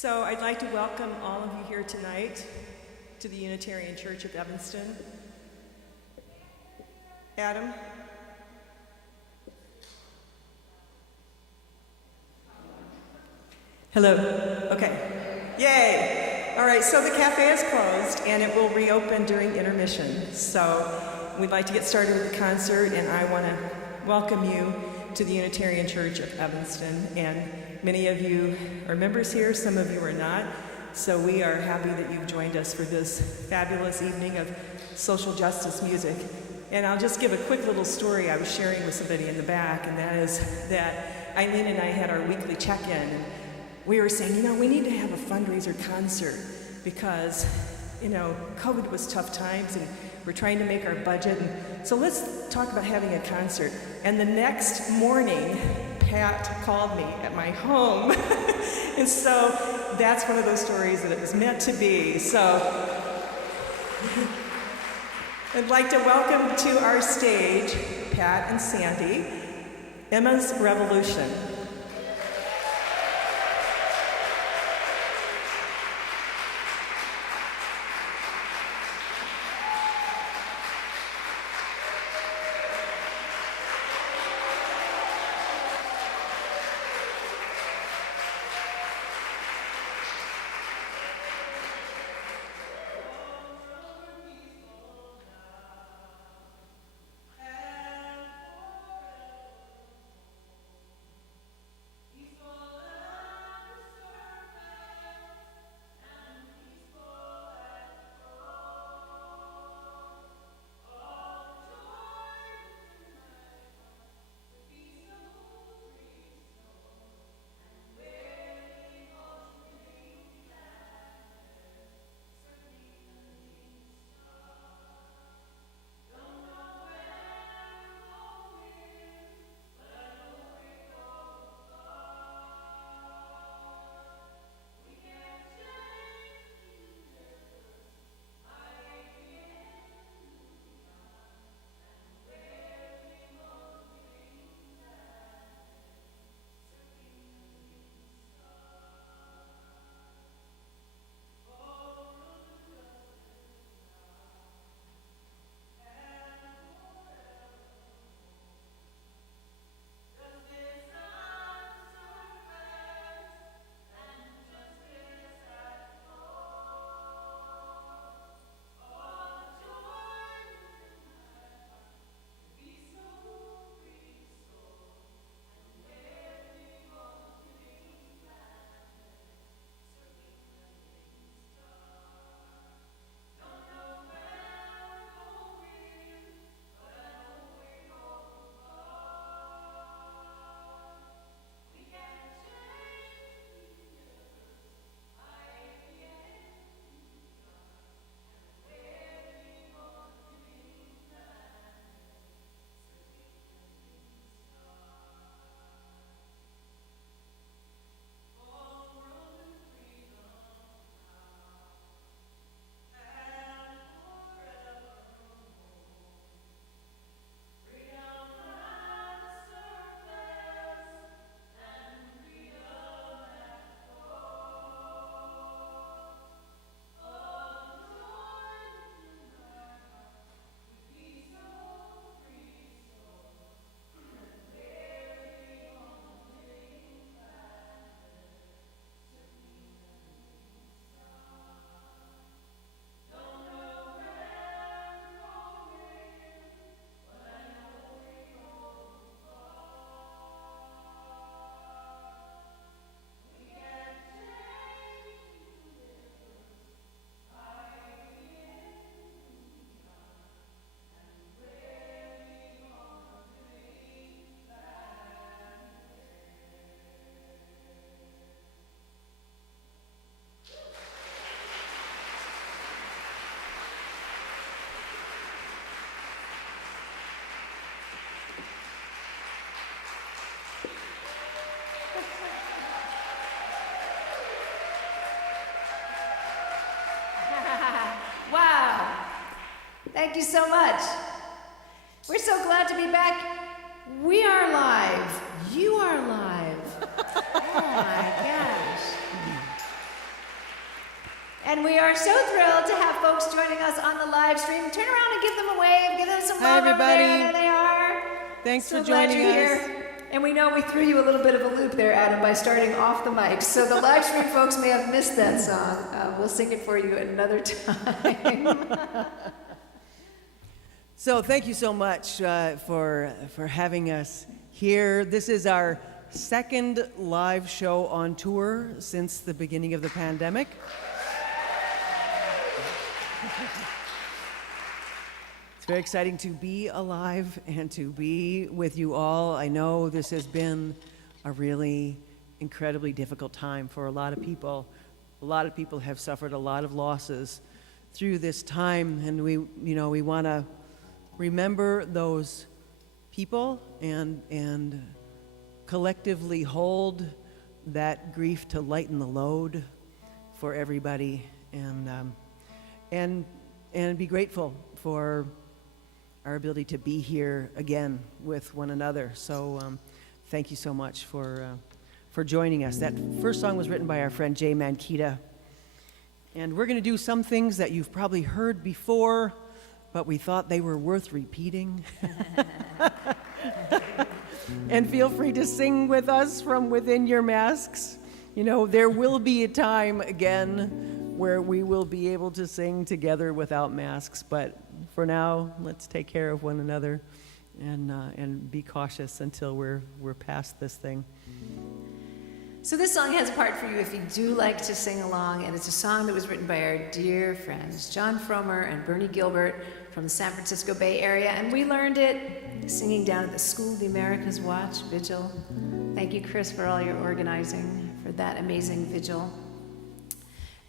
So I'd like to welcome all of you here tonight to the Unitarian Church of Evanston. Adam? Hello. Okay. Yay! All right, so the cafe is closed and it will reopen during intermission. So we'd like to get started with the concert, and I want to welcome you to the Unitarian Church of Evanston. And many of you are members here, some of you are not. So we are happy that you've joined us for this fabulous evening of social justice music. And I'll just give a quick little story I was sharing with somebody in the back, and that is that Eileen and I had our weekly check-in, and we were saying, we need to have a fundraiser concert because, COVID was tough times and we're trying to make our budget. And so let's talk about having a concert. And the next morning, Pat called me at my home. And so that's one of those stories that it was meant to be. So I'd like to welcome to our stage Pat and Sandy, Emma's Revolution. Thank you so much. We're so glad to be back. We are live. You are live. Oh my gosh. And we are so thrilled to have folks joining us on the live stream. Turn around and give them a wave. Give them some love. Hi, everybody. Over there. There they are. Thanks So for glad joining you're us. here. And we know we threw you a little bit of a loop there, Adam, by starting off the mic. So the live stream folks may have missed that song. We'll sing it for you another time. So thank you so much for having us here. This is our second live show on tour since the beginning of the pandemic. It's very exciting to be alive and to be with you all. I know this has been a really incredibly difficult time for a lot of people. A lot of people have suffered a lot of losses through this time, and we want to remember those people and collectively hold that grief to lighten the load for everybody, and be grateful for our ability to be here again with one another. So thank you so much for joining us. That first song was written by our friend Jay Mankita, and we're going to do some things that you've probably heard before, but we thought they were worth repeating. And feel free to sing with us from within your masks. You know, there will be a time again where we will be able to sing together without masks, but for now, let's take care of one another and be cautious until we're past this thing. So this song has a part for you if you do like to sing along, and it's a song that was written by our dear friends John Fromer and Bernie Gilbert from the San Francisco Bay Area, and we learned it singing down at the School of the Americas Watch Vigil. Thank you, Chris, for all your organizing for that amazing vigil.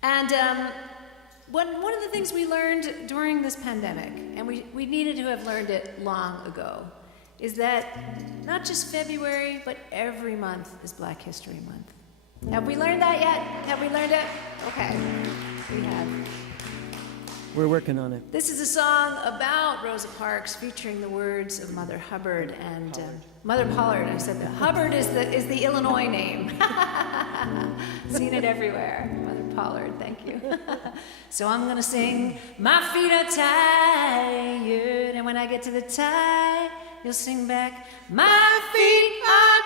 And one of the things we learned during this pandemic, and we needed to have learned it long ago, is that not just February, but every month is Black History Month. Have we learned that yet? Have we learned it? Okay, we have. We're working on it. This is a song about Rosa Parks featuring the words of Mother Hubbard and Mother Pollard. I said that Hubbard is the Illinois name. Seen it everywhere. Mother Pollard, thank you. So I'm gonna sing, my feet are tired, and when I get to the tie, you'll sing back, my feet are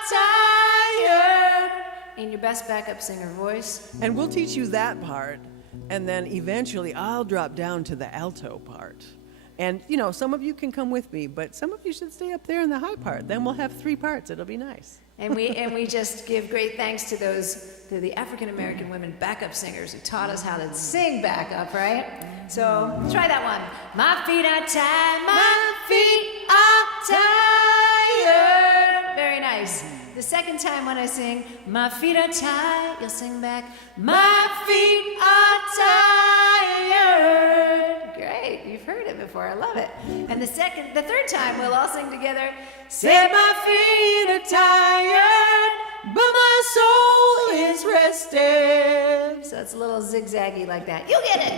tired, in your best backup singer voice. And we'll teach you that part, and then eventually I'll drop down to the alto part. And, you know, some of you can come with me, but some of you should stay up there in the high part. Then we'll have 3 parts. It'll be nice. And we just give great thanks to the African American women backup singers who taught us how to sing backup, right? So try that one. My feet are tired, my feet are tired. Very nice. The second time when I sing, my feet are tired, you'll sing back, my feet are tired. Great, you've heard it before, I love it. And the third time we'll all sing together, say my feet are tired, but my soul is rested. So it's a little zigzaggy like that. You'll get it.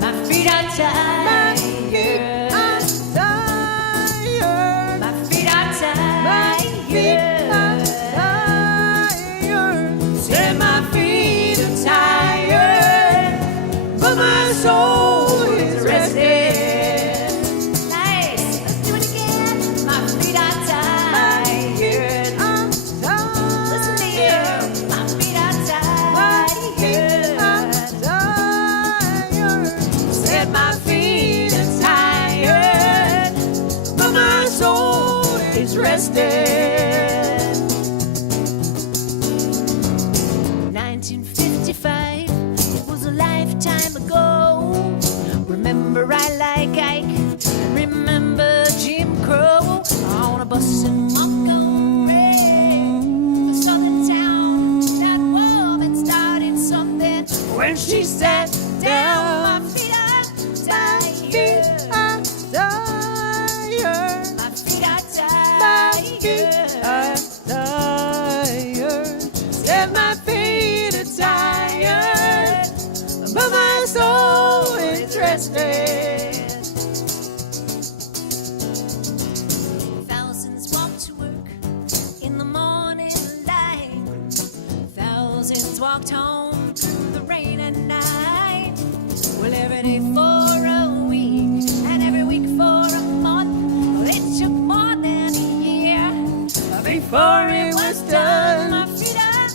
My feet are tired. My feet are tired. Say my feet are tired, but my soul is rested. Nice. Let's do it again. My feet are tired. Listen to you. My feet are tired. Said my feet are tired, but my soul is rested. 1955, it was a lifetime ago. Remember I like Ike, remember Jim Crow. On a bus in Montgomery, a southern town, that woman started something when she sat down. My feet are tired. My feet are tired. Said my feet are tired, but my soul is resting. walked home through the rain at night. Well, every day for a week, and every week for a month. Well, it took more than a year before it was done. My feet are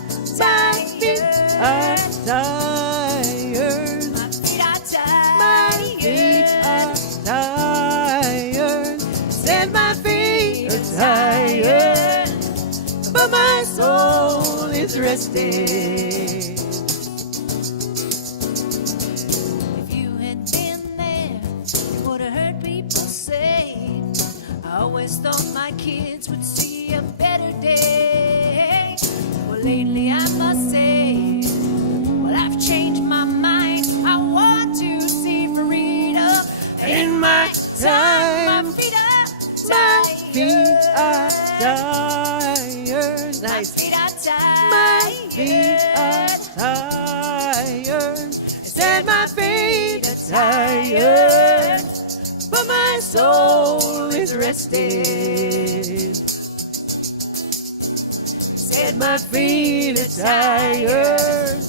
tired. My feet are tired. My feet are tired. Said my feet are tired, but my soul is resting. If you had been there, you would have heard people say, I always thought my kids would see a better day. Well, lately I must say, well, I've changed my mind. I want to see freedom in my time. My feet are tired. My feet are tired. My Nice. feet are tired. My feet are tired. Said my feet are tired, but my soul is rested. Said my feet are tired,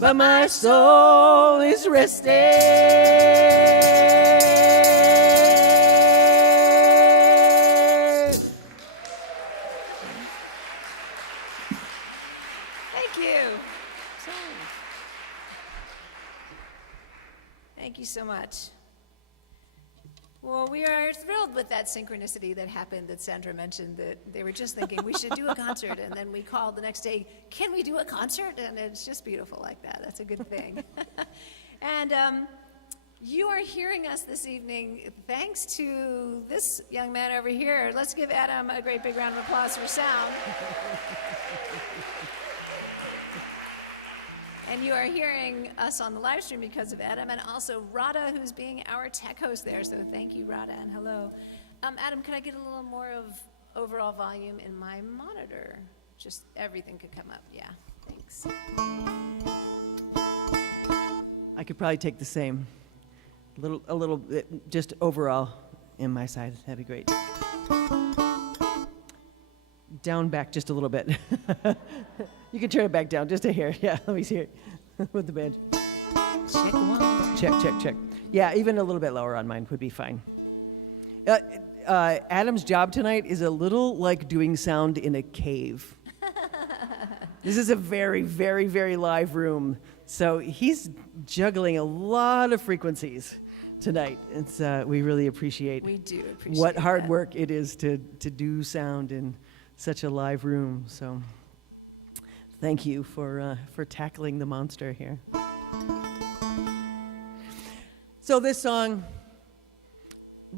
but my soul is rested. Thank you. Thank you so much. Well, we are thrilled with that synchronicity that happened that Sandra mentioned, that they were just thinking we should do a concert, and then we called the next day, can we do a concert? And it's just beautiful like that. That's a good thing. And you are hearing us this evening thanks to this young man over here. Let's give Adam a great big round of applause for sound. And you are hearing us on the live stream because of Adam, and also Radha, who's being our tech host there. So thank you, Radha, and hello. Adam, could I get a little more of overall volume in my monitor? Just everything could come up. Yeah, thanks. I could probably take the same. A little bit, just overall in my side. That'd be great. Down back just a little bit. You can turn it back down just a hair. Yeah, let me see it with the bench. Check one. Check. Yeah, even a little bit lower on mine would be fine. Adam's job tonight is a little like doing sound in a cave. This is a very, very, very live room, so he's juggling a lot of frequencies tonight. It's we really appreciate. We do appreciate what hard that. work it is to do sound in such a live room. So thank you for tackling the monster here. So this song,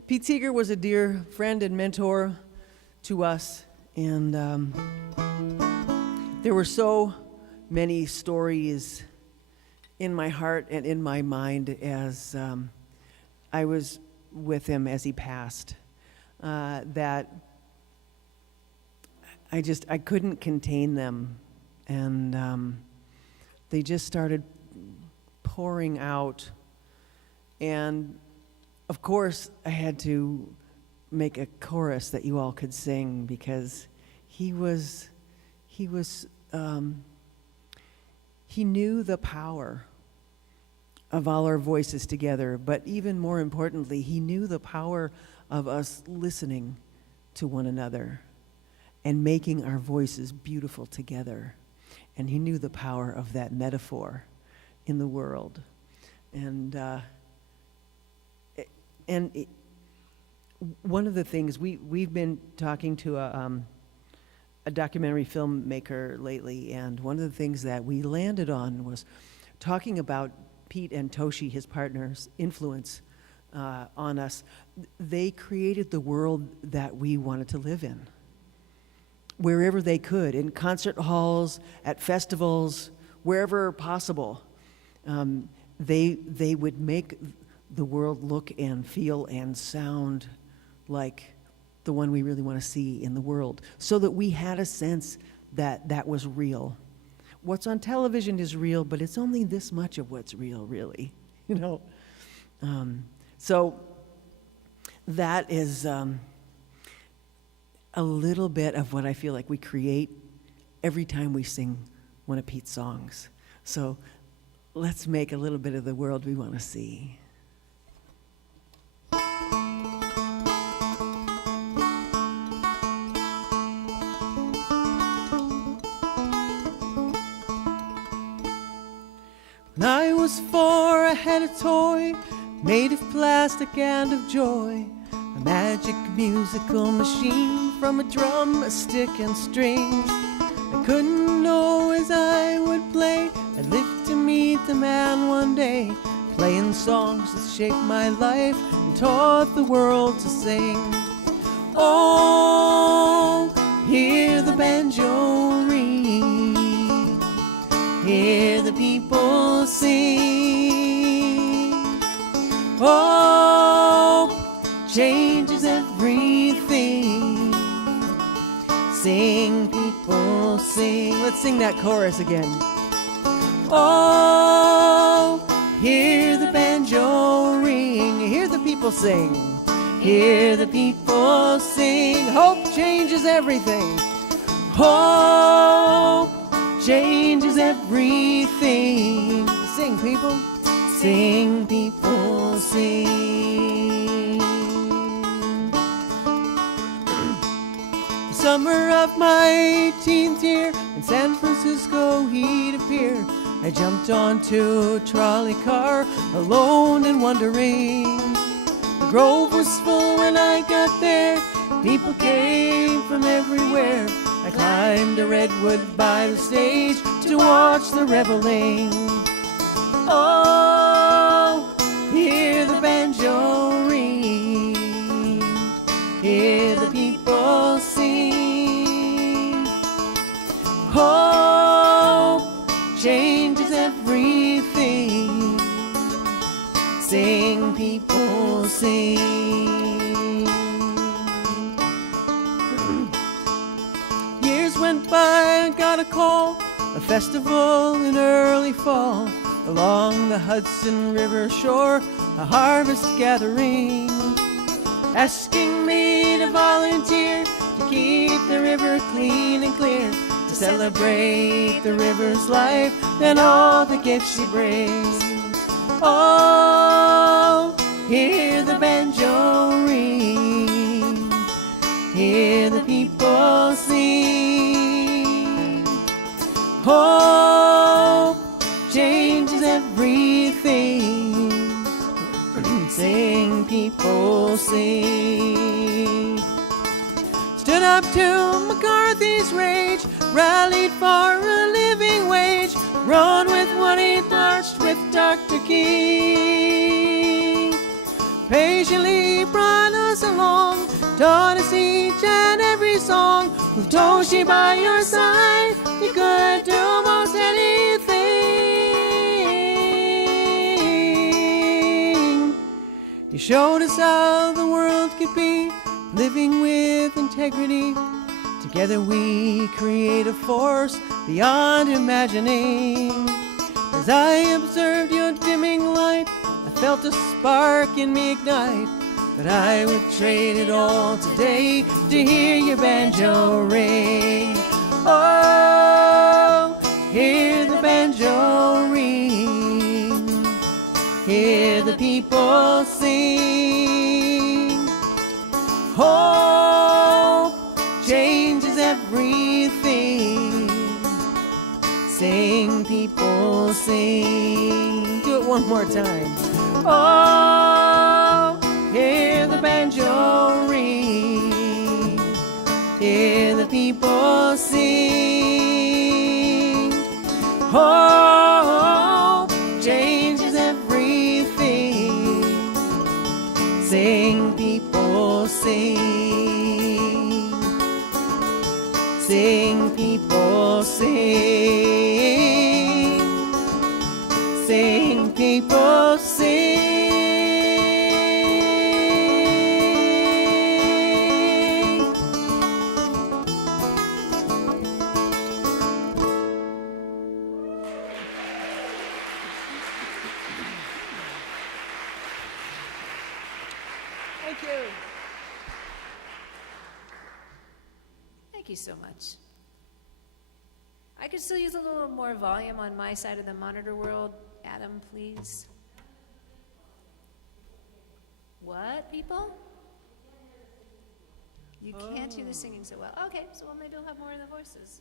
Pete Seeger was a dear friend and mentor to us, and there were so many stories in my heart and in my mind as I was with him as he passed, that I couldn't contain them, and they just started pouring out. And of course, I had to make a chorus that you all could sing, because he knew the power of all our voices together, but even more importantly, he knew the power of us listening to one another and making our voices beautiful together. And he knew the power of that metaphor in the world. And one of the things, we've been talking to a documentary filmmaker lately, and one of the things that we landed on was talking about Pete and Toshi, his partner's influence on us. They created the world that we wanted to live in, wherever they could, in concert halls, at festivals, wherever possible. They would make the world look and feel and sound like the one we really want to see in the world, so that we had a sense that that was real. What's on television is real, but it's only this much of what's real, really, you know? So that is a little bit of what I feel like we create every time we sing one of Pete's songs. So let's make a little bit of the world we want to see. When I was 4, I had a toy made of plastic and of joy, a magic musical machine from a drum, a stick, and strings. I couldn't know as I would play, I'd live to meet the man one day, playing songs that shaped my life and taught the world to sing. Oh, hear the banjo ring, hear the people sing. Hope changes everything. Sing, people, sing. Let's sing that chorus again. Oh, hear the banjo ring. Hear the people sing. Hear the people sing. Hope changes everything. Hope changes everything. Sing, people. Sing, people, sing. The summer of my 18th year in San Francisco he'd appear. I jumped onto a trolley car, alone and wondering. The grove was full when I got there. People came from everywhere. I climbed a redwood by the stage to watch the reveling. Oh, hear the banjo ring, hear the people sing. Hope changes everything. Sing, people, sing. Years went by, I got a call, a festival in early fall. Along the Hudson River shore, a harvest gathering, asking me to volunteer to keep the river clean and clear, to celebrate the river's life and all the gifts she brings. Oh, hear the banjo ring, hear the people sing. Hope changes everything. Sing, people, sing. Stood up to McCarthy's rage, rallied for a living wage, rode with what he marched with Dr. King. Patiently brought us along, taught us each and every song. With Toshi by your side, you could do most anything. You showed us how the world could be, living with integrity. Together we create a force beyond imagining. As I observed your dimming light, I felt a spark in me ignite. But I would trade it all today to hear your banjo ring. Oh, hear the banjo ring, hear the people sing. Hope changes everything. Sing, people, sing. Do it one more time. Oh, hear the banjo ring, hear the people sing. Hope changes everything. Sing, people, sing. Sing, people, sing. Sing, people, sing. Thank you. Thank you so much. I could still use a little more volume on my side of the monitor world. Adam, please. What, people? You can't hear the singing so well. Okay, so well, maybe we'll have more of the voices.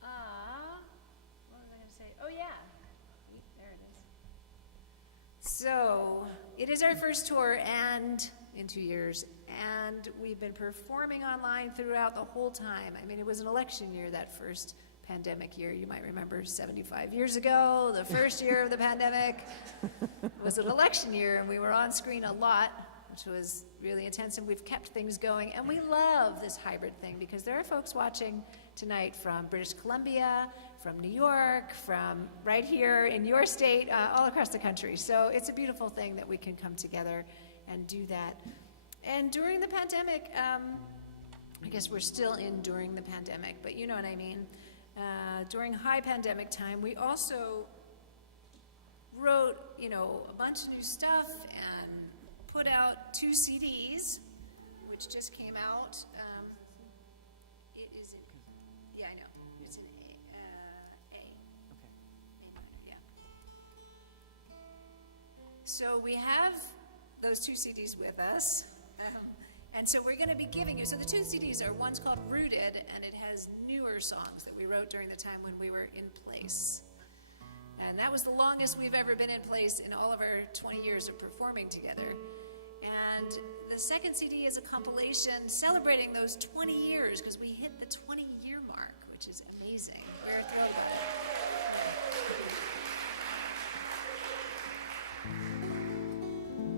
What was I going to say? Oh, yeah. There it is. So, it is our first tour and in 2 years, and we've been performing online throughout the whole time. I mean, it was an election year, that first pandemic year. You might remember 75 years ago, the first year of the pandemic was an election year, and we were on screen a lot, which was really intense, and we've kept things going. And we love this hybrid thing because there are folks watching tonight from British Columbia, from New York, from right here in your state, all across the country. So it's a beautiful thing that we can come together and do that. And during the pandemic, I guess we're still in during the pandemic, but you know what I mean. During high pandemic time, we also wrote, a bunch of new stuff and put out 2 CDs, which just came out. It is in, yeah, I know. It's in A. Okay. A minor, yeah. So we have those 2 CDs with us. And so we're going to be giving you, so the 2 CDs are, one's called Rooted, and it has newer songs that we wrote during the time when we were in place. And that was the longest we've ever been in place in all of our 20 years of performing together. And the second CD is a compilation celebrating those 20 years, because we hit the 20-year mark, which is amazing. We're thrilled about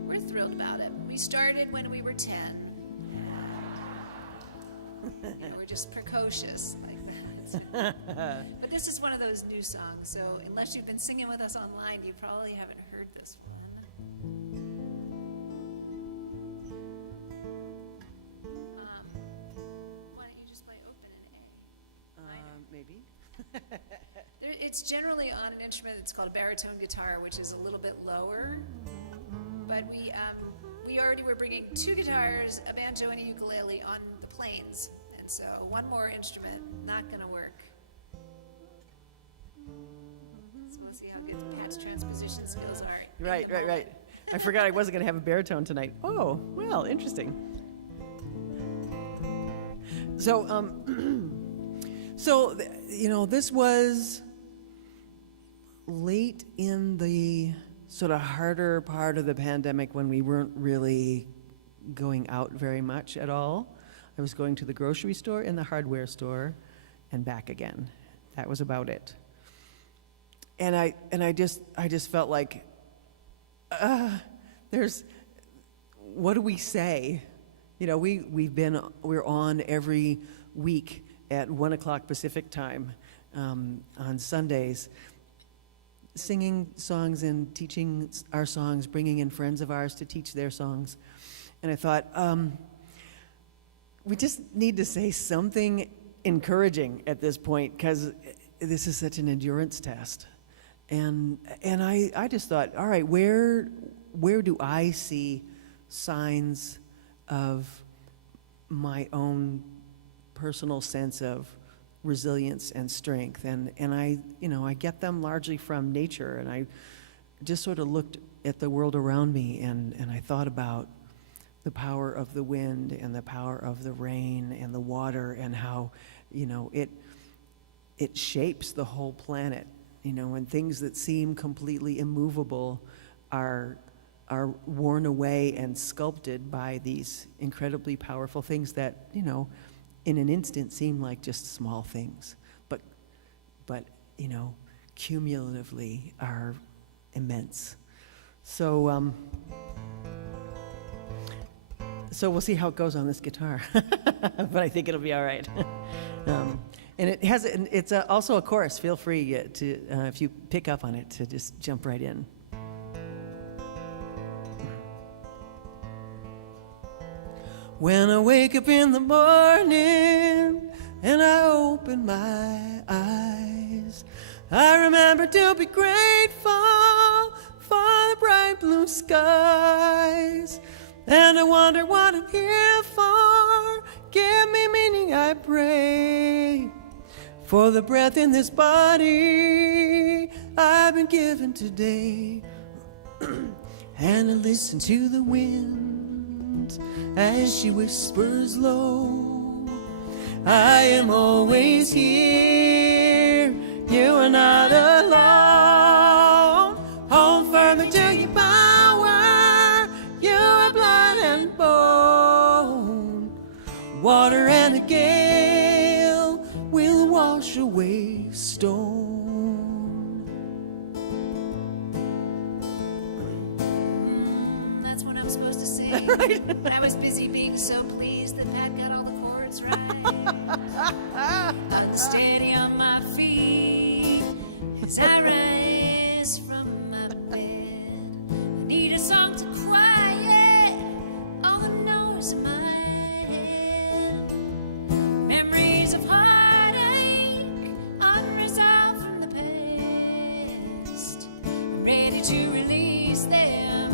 it. We're thrilled about it. We started when we were 10. We're just precocious like that. But this is one of those new songs, so unless you've been singing with us online, you probably haven't heard this one. Why don't you just play open and A? Maybe. It's generally on an instrument that's called a baritone guitar, which is a little bit lower. But we already were bringing 2 guitars, a banjo, and a ukulele on the planes. And so one more instrument, not going to work. So we'll see how good Pat's transposition skills are. Right. I forgot I wasn't going to have a baritone tonight. Oh, well, interesting. So, this was late in the sort of harder part of the pandemic when we weren't really going out very much at all. I was going to the grocery store and the hardware store and back again. That was about it. And I just felt like, what do we say? We're on every week at 1 o'clock Pacific time on Sundays, singing songs and teaching our songs, bringing in friends of ours to teach their songs. And I thought, we just need to say something encouraging at this point, because this is such an endurance test. And I just thought, all right, where do I see signs of my own personal sense of resilience and strength? And I get them largely from nature. And I just sort of looked at the world around me, and I thought about the power of the wind and the power of the rain and the water, and how, it shapes the whole planet. When things that seem completely immovable are worn away and sculpted by these incredibly powerful things that, in an instant seem like just small things, but cumulatively are immense. So we'll see how it goes on this guitar, but I think it'll be all right. And it's also a chorus. Feel free to, if you pick up on it, to just jump right in. When I wake up in the morning and I open my eyes, I remember to be grateful for the bright blue skies. And I wonder what I'm here for. Give me meaning, I pray. for the breath in this body I've been given today. And I listen to the wind as she whispers low, I am always here, you are not alone. Hold firmly to your power, you are blood and bone. Water and a gale will wash away stone. That's what I'm supposed to say. Right. I was busy being so pleased that Pat got all the chords right. Unsteady on my feet as I rise from my bed. I need a song to quiet all the noise in my head. Memories of heartache unresolved from the past. I'm ready to release them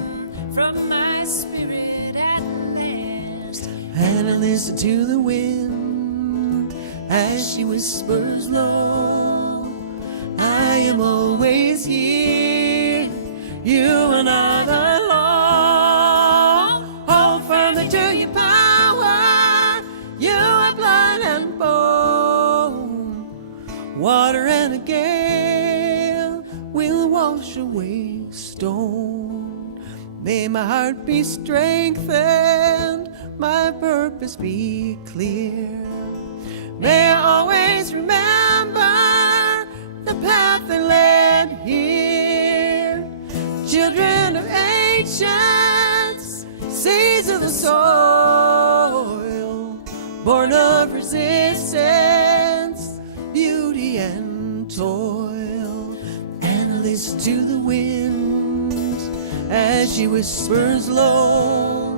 from my spirit at last. And I listen to the wind as she whispers low, I am always here, you are not alone. Hold firmly to your power, you are blood and bone. Water and a gale will wash away stone. May my heart be strengthened, my purpose be clear. May I always remember the path that led here. Children of ancients, seeds of the soil, born of resistance, beauty and toil. And I listen to the wind as she whispers low,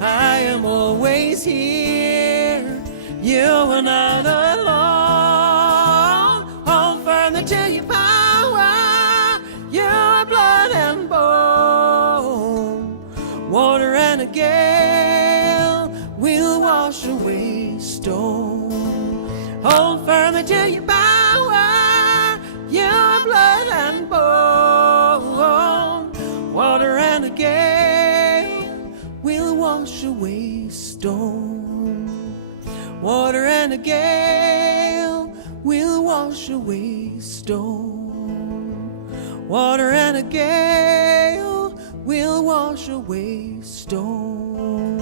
I am always here, you are not alone. Hold firmly to your power, you are blood and bone. Water and a gale will wash away stone. Hold firmly to your power, you are blood and bone. Water and a gale will wash away stone. Water and a gale will wash away stone. Water and a gale will wash away stone.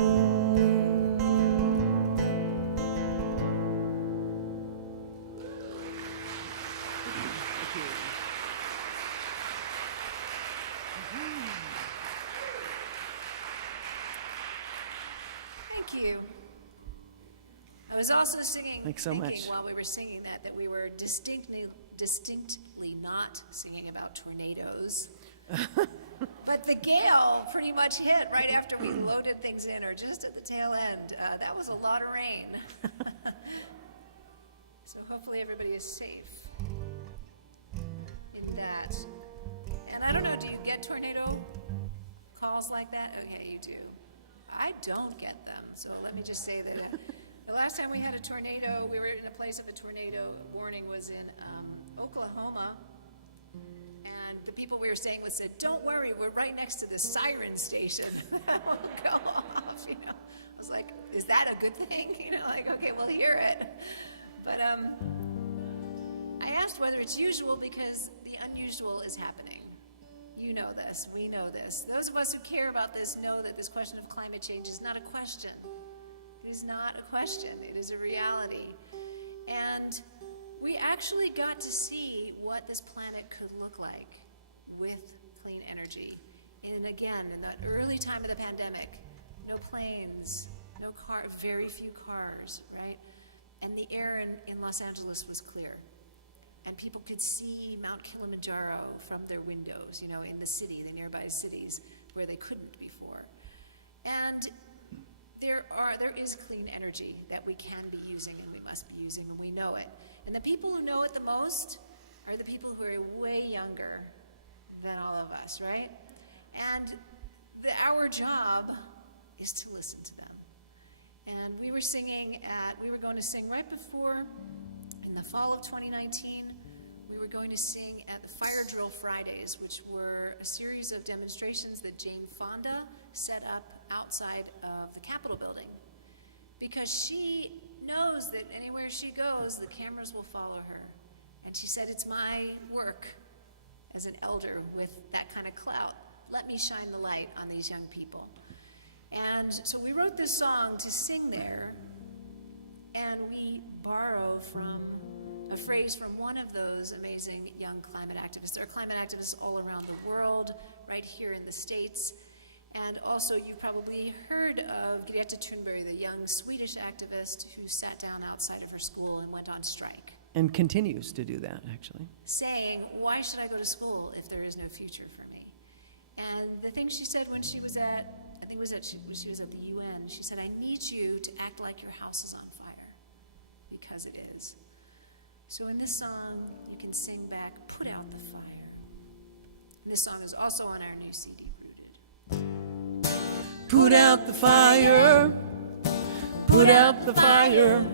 Thank you. I was also singing, Thanks so thinking much. while we were singing that we were distinctly not singing about tornadoes. But the gale pretty much hit right after we loaded things in, or just at the tail end. That was a lot of rain. So hopefully everybody is safe in that. And I don't know, do you get tornado calls like that? Oh yeah, you do. I don't get them, so let me just say that the last time we had a tornado, we were in a place of a tornado warning was in Oklahoma, and the people we were staying with said, "Don't worry, we're right next to the siren station that will go off." You know, I was like, "Is that a good thing?" You know, like, okay, we'll hear it. But I asked whether it's usual because the unusual is happening. You know this, we know this. Those of us who care about this know that this question of climate change is not a question. It is not a question, it is a reality. And we actually got to see what this planet could look like with clean energy. And again, in the early time of the pandemic, no planes, no car, very few cars, right? And the air in Los Angeles was clear. And people could see Mount Kilimanjaro from their windows, you know, in the city, the nearby cities, where they couldn't before. And there is clean energy that we can be using and we must be using, and we know it. And the people who know it the most are the people who are way younger than all of us, right? And our job is to listen to them. And we were going to sing right before, in the fall of 2019, we were going to sing at the Fire Drill Fridays, which were a series of demonstrations that Jane Fonda set up outside of the Capitol building. Because she knows that anywhere she goes, the cameras will follow her. And she said, it's my work as an elder with that kind of clout. Let me shine the light on these young people. And so we wrote this song to sing there, and we borrow from a phrase from one of those amazing young climate activists. There are climate activists all around the world, right here in the States. And also, you've probably heard of Greta Thunberg, the young Swedish activist who sat down outside of her school and went on strike. And continues to do that, actually. Saying, why should I go to school if there is no future for me? And the thing she said when she was at, I think it was when she was at the UN, she said, I need you to act like your house is on fire, because it is. So in this song, you can sing back, put out the fire. And this song is also on our new CD, Rooted. Put out the fire, put out the fire,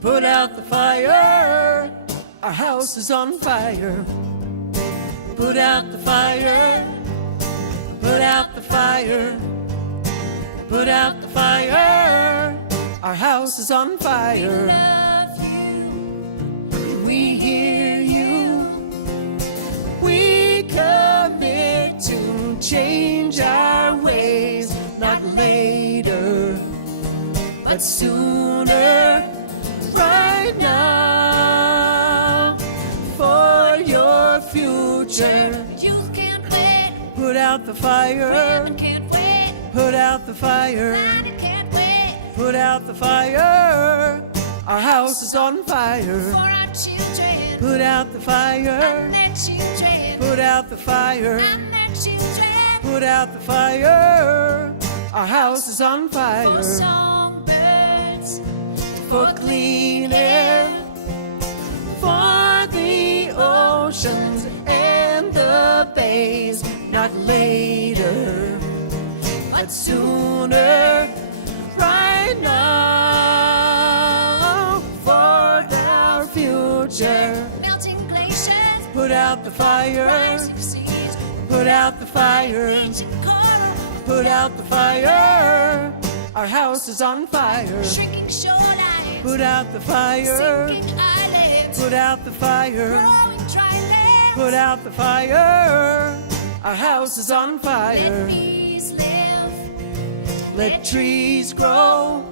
put out the fire, our house is on fire. Put out the fire, put out the fire, put out the fire, our house is on fire. We hear you, we commit to change our ways, not later, but sooner, right now, for your future. You can't wait, Put out the fire, can't wait, put out the fire, can't wait put out the fire, our house is on fire. for our children Put out the fire, and their children put out the fire, and their children. put out the fire, our house is on For fire. songbirds, For clean air, for the oceans and the bays, not later, but sooner, right now, for our future. melting glaciers, Put out the fire, rising seas, put out the fire, bleaching coral, put out the fire, our house is on fire. shrinking shorelines, Put out the fire, sinking islands, put out the fire, growing dry lands. put out the fire, our house is on Let fire. bees live, Let trees grow,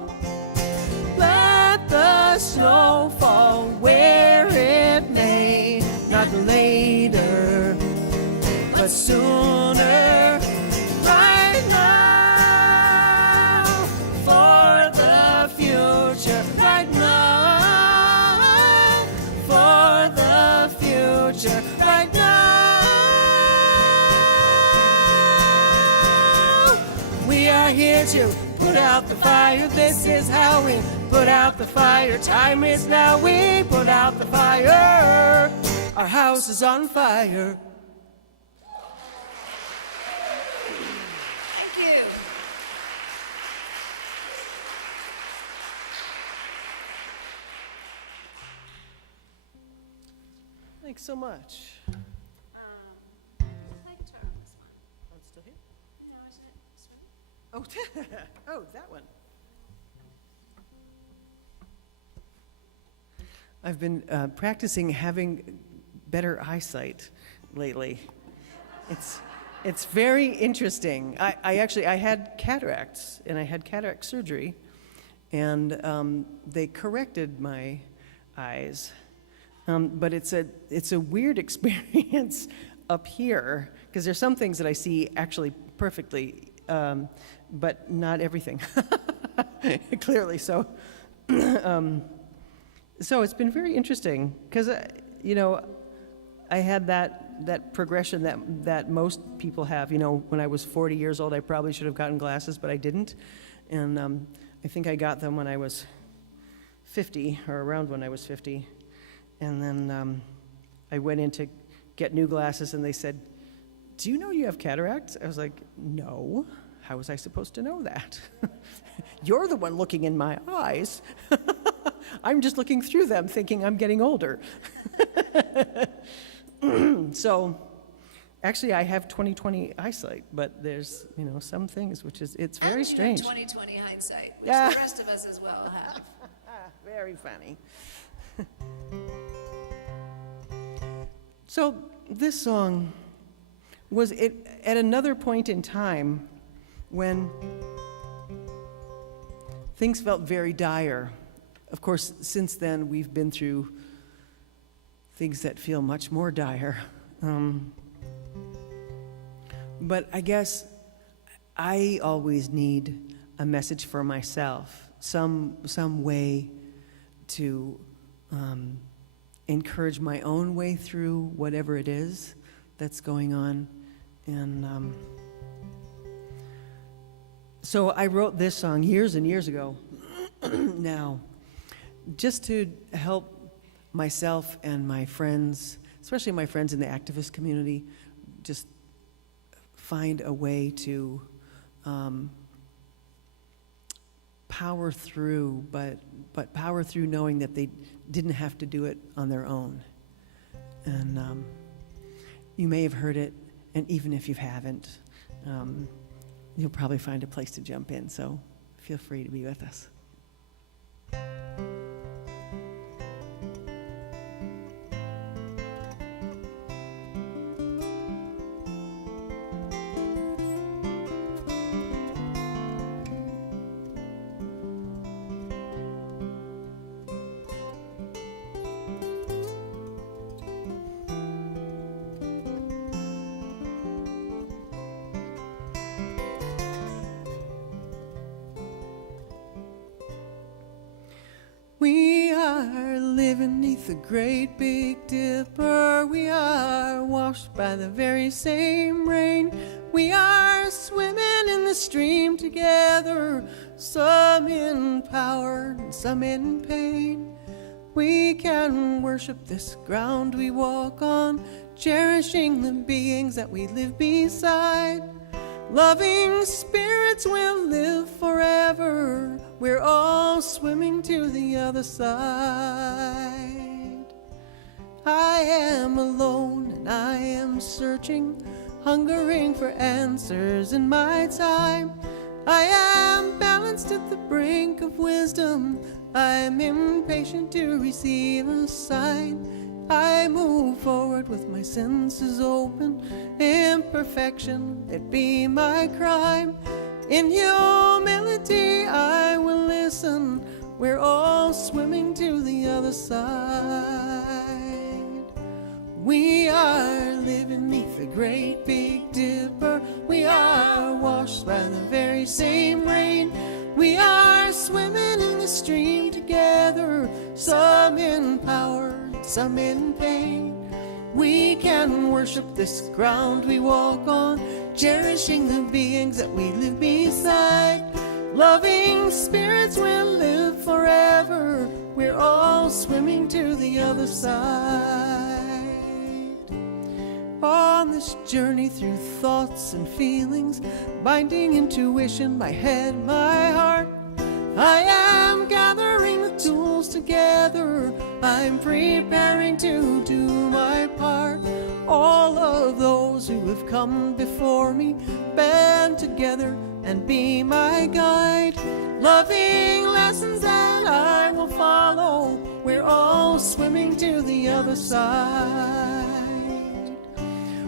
let the snow fall where it may, not later, but sooner, right now, for the future, right now, for the future, right now. We are here to put out the fire. This is how we put out the fire. Time is now. We put out the fire. Our house is on fire. Thank you. Thanks so much. Play guitar on this one. Oh, it's still here? No, isn't it this one? Oh, oh, that one. I've been practicing having better eyesight lately. It's very interesting. I actually had cataracts, and I had cataract surgery, and they corrected my eyes. But it's a weird experience up here, because there's some things that I see actually perfectly, but not everything, clearly. So, so it's been very interesting, because, I had that progression that most people have. When I was 40 years old, I probably should have gotten glasses, but I didn't. And I think I got them when I was 50, or around when I was 50. And then I went in to get new glasses, and they said, "Do you know you have cataracts?" I was like, "No. How was I supposed to know that? You're the one looking in my eyes." I'm just looking through them thinking I'm getting older. So, actually, I have 20/20 eyesight, but there's, some things which it's very And strange. You have 20/20 hindsight, which Yeah. the rest of us as well have. Very funny. So, this song was at another point in time when things felt very dire. Of course, since then, we've been through things that feel much more dire. But I guess I always need a message for myself, some way to encourage my own way through whatever it is that's going on. And so I wrote this song years and years ago now, just to help myself and my friends, especially my friends in the activist community, just find a way to power through, but power through knowing that they didn't have to do it on their own. And you may have heard it, and even if you haven't, you'll probably find a place to jump in, so feel free to be with us. We are living neath the great big dipper. We are washed by the very same rain. We are swimming in the stream together, some in power and some in pain. We can worship this ground we walk on, cherishing the beings that we live beside. Loving spirits will live forever. We're all swimming to the other side. I am alone and I am searching, hungering for answers in my time. I am balanced at the brink of wisdom. I'm impatient to receive a sign. I move forward with my senses open. Imperfection, it be my crime. In humility I will listen. We're all swimming to the other side. We are living neath the great big dipper. We are washed by the very same rain. We are swimming in the stream together, some in power, some in pain. We can worship this ground we walk on, cherishing the beings that we live beside. Loving spirits will live forever. We're all swimming to the other side. On this journey through thoughts and feelings, binding intuition, my head, my heart, I am gathering the tools together. I'm preparing to do my part. All of those who have come before me, band together and be my guide. Loving lessons that I will follow. We're all swimming to the other side.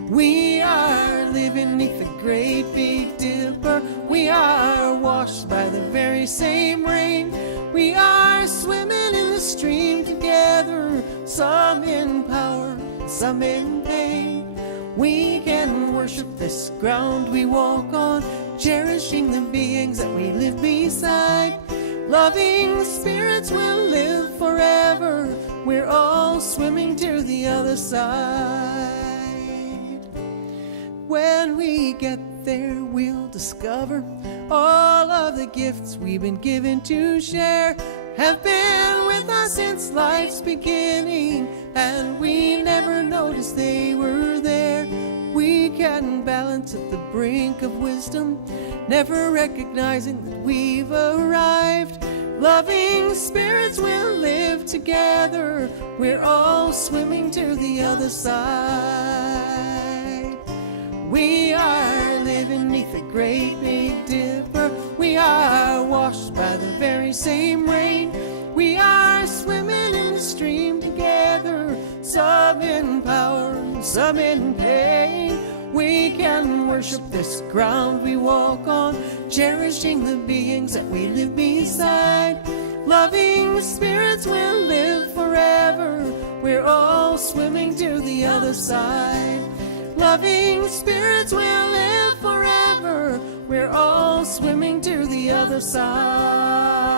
We are living neath the great big dipper. We are washed by the very same rain. We are swimming in the stream together, some in power, some in pain. We can worship this ground we walk on, cherishing the beings that we live beside. Loving spirits will live forever. We're all swimming to the other side. When we get there, we'll discover all of the gifts we've been given to share have been with us since life's beginning, and we never noticed they were there. We can balance at the brink of wisdom, never recognizing that we've arrived. Loving spirits will live together. We're all swimming to the other side. We are living neath the great big dipper. We are washed by the very same rain. We are swimming in the stream together, some in power and some in pain. We can worship this ground we walk on, cherishing the beings that we live beside. Loving spirits will live forever. We're all swimming to the other side. Loving spirits will live forever. We're all swimming to the other side.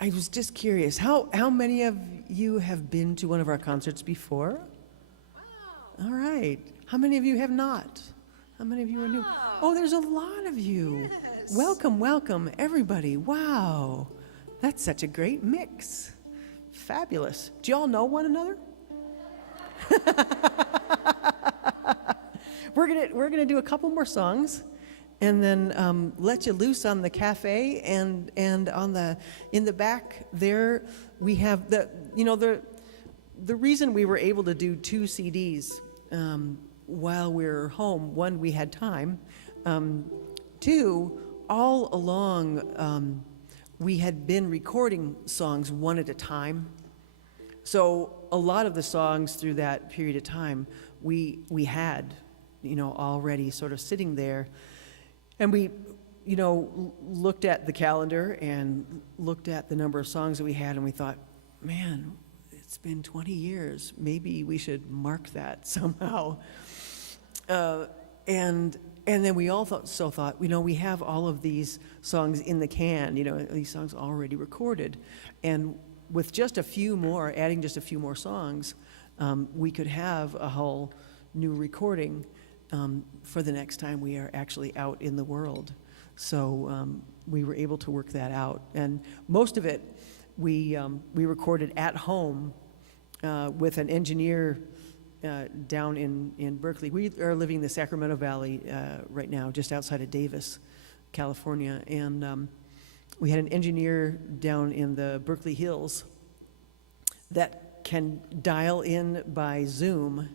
I was just curious, how many of you have been to one of our concerts before? Wow. All right. How many of you have not? How many of you are new? Oh, there's a lot of you. Yes. Welcome, welcome, everybody. Wow. That's such a great mix. Fabulous. Do you all know one another? We're gonna do a couple more songs, and then let you loose on the cafe, and on the in the back there we have the reason we were able to do 2 CDs while we were home. One, we had time. 2, all along we had been recording songs one at a time. So a lot of the songs through that period of time we had already sort of sitting there. And we, looked at the calendar and looked at the number of songs that we had, and we thought, man, it's been 20 years. Maybe we should mark that somehow. And then we all thought, we have all of these songs in the can, these songs already recorded. And with just a few more, adding just a few more songs, we could have a whole new recording for the next time we are actually out in the world. So we were able to work that out. And most of it we recorded at home with an engineer down in Berkeley. We are living in the Sacramento Valley right now, just outside of Davis, California. And we had an engineer down in the Berkeley Hills that can dial in by Zoom,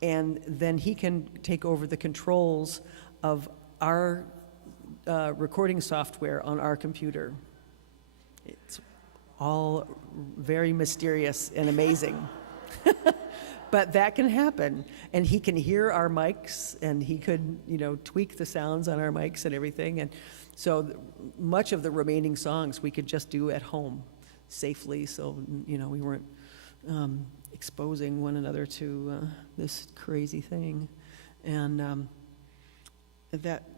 and then he can take over the controls of our recording software on our computer. It's all very mysterious and amazing. But that can happen, and he can hear our mics, and he could, tweak the sounds on our mics and everything. And so much of the remaining songs we could just do at home safely, so we weren't exposing one another to this crazy thing. And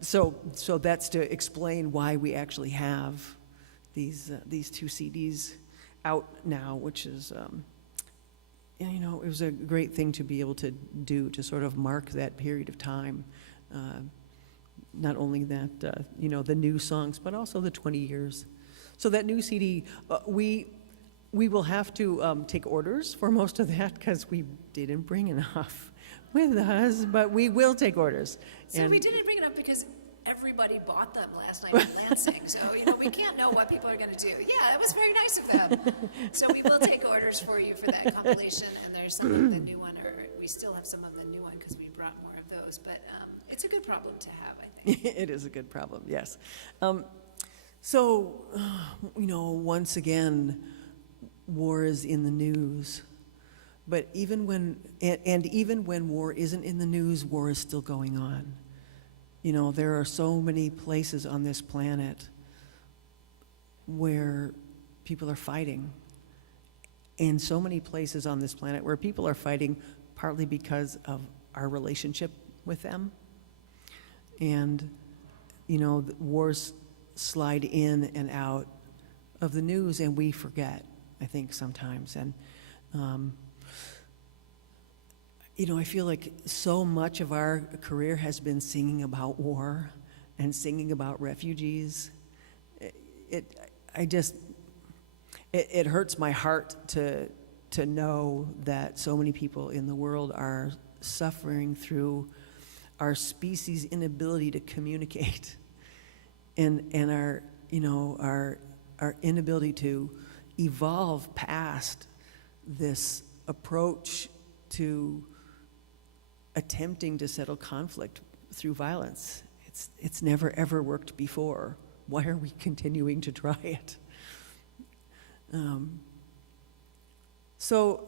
so that's to explain why we actually have these 2 CDs out now, which is it was a great thing to be able to do, to sort of mark that period of time. Not only that the new songs, but also the 20 years. So that new CD, we will have to take orders for most of that, because we didn't bring enough with us, but we will take orders. So we didn't bring enough because everybody bought them last night at Lansing. So, we can't know what people are going to do. Yeah, that was very nice of them. So we will take orders for you for that compilation, and there's some of the new one, or we still have some of the new one because we brought more of those. But it's a good problem to have, I think. It is a good problem, yes. So, once again, war is in the news. But even when war isn't in the news, war is still going on. There are so many places on this planet where people are fighting, and so many places on this planet where people are fighting partly because of our relationship with them. And, the wars slide in and out of the news, and we forget, I think, sometimes. And I feel like so much of our career has been singing about war and singing about refugees. It hurts my heart to know that so many people in the world are suffering through our species' inability to communicate, and our inability to evolve past this approach to attempting to settle conflict through violence. It's never ever worked before. Why are we continuing to try it? So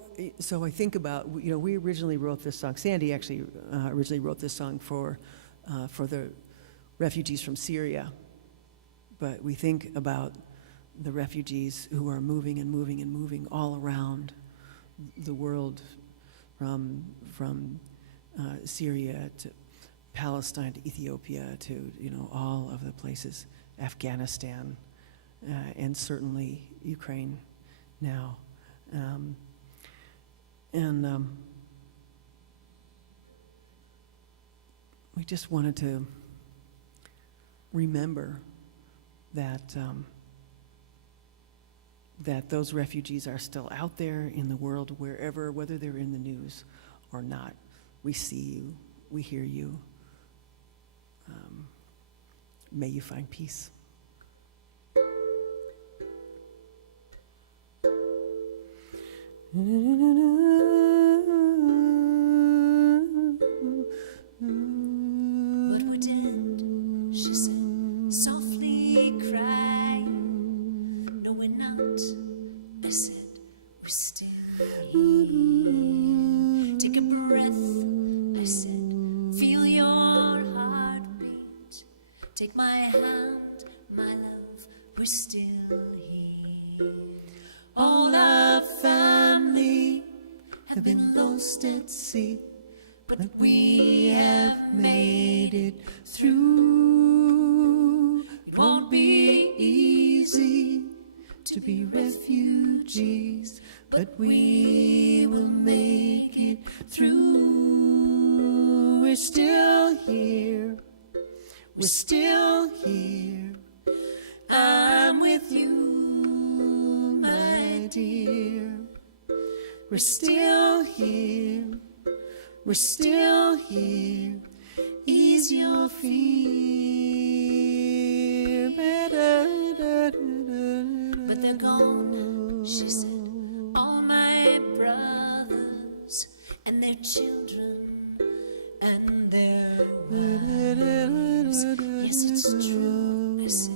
I think about, we originally wrote this song. Sandy actually originally wrote this song for the refugees from Syria. But we think about the refugees who are moving and moving and moving all around the world, from Syria to Palestine to Ethiopia to all of the places, Afghanistan, and certainly Ukraine now. We just wanted to remember that those refugees are still out there in the world, whether they're in the news or not. We see you, we hear you. May you find peace. But we're dead, she said, softly crying. No, we're not, I said, we're still here. Take a breath, I said, feel your heartbeat. Take my hand, my love, we're still here. All our family have been lost at sea, but we have made it through. It won't be easy to be refugees, but we will make it through. We're still here. We're still here. I'm with you, my dear. We're still here. We're still here. Ease your fear. But they're gone, she said, all my brothers and their children and their wives. Yes, it's true, I said,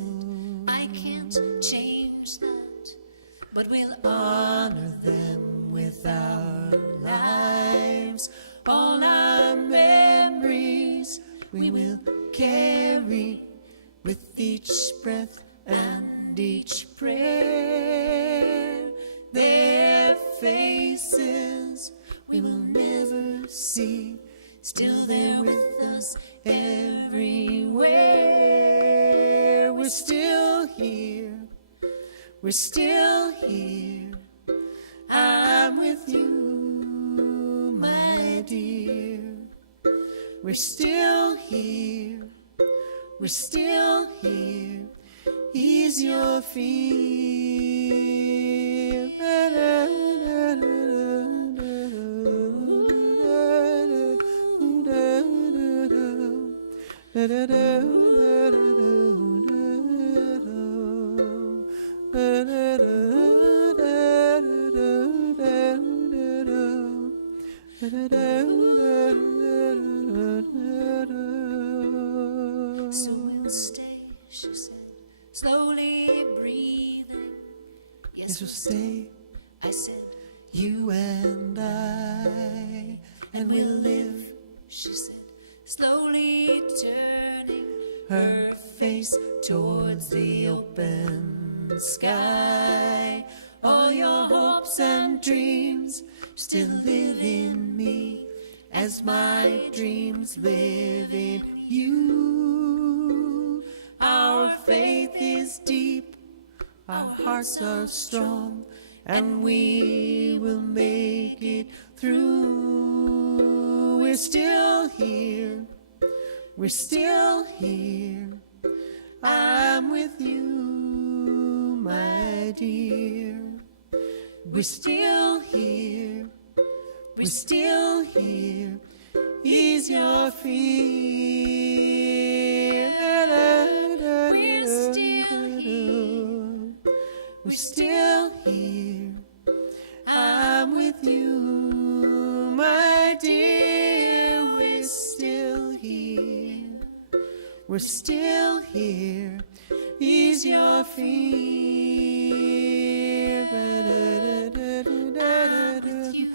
I can't change that, but we'll honor them with our lives. All our memories we will carry with each breath and each prayer. Their faces we will never see, still they're with us everywhere. We're still here. We're still here. I'm with you, my dear. We're still here. We're still here. Ease your fear. So we'll stay, she said, slowly breathing. Yes, We'll stay, I said, you and I, and we'll live, she said, slowly turning her face towards the open sky. All your hopes and dreams still live in me, as my dreams live in you. Our faith is deep, Our hearts are strong, and we will make it through. We're still here. We're still here. I'm with you, my dear. We're still here. We're still here. Ease your fear. We're still here. We're still here. I'm with you, my dear. We're still here. We're still here. Ease your fear. Thank you.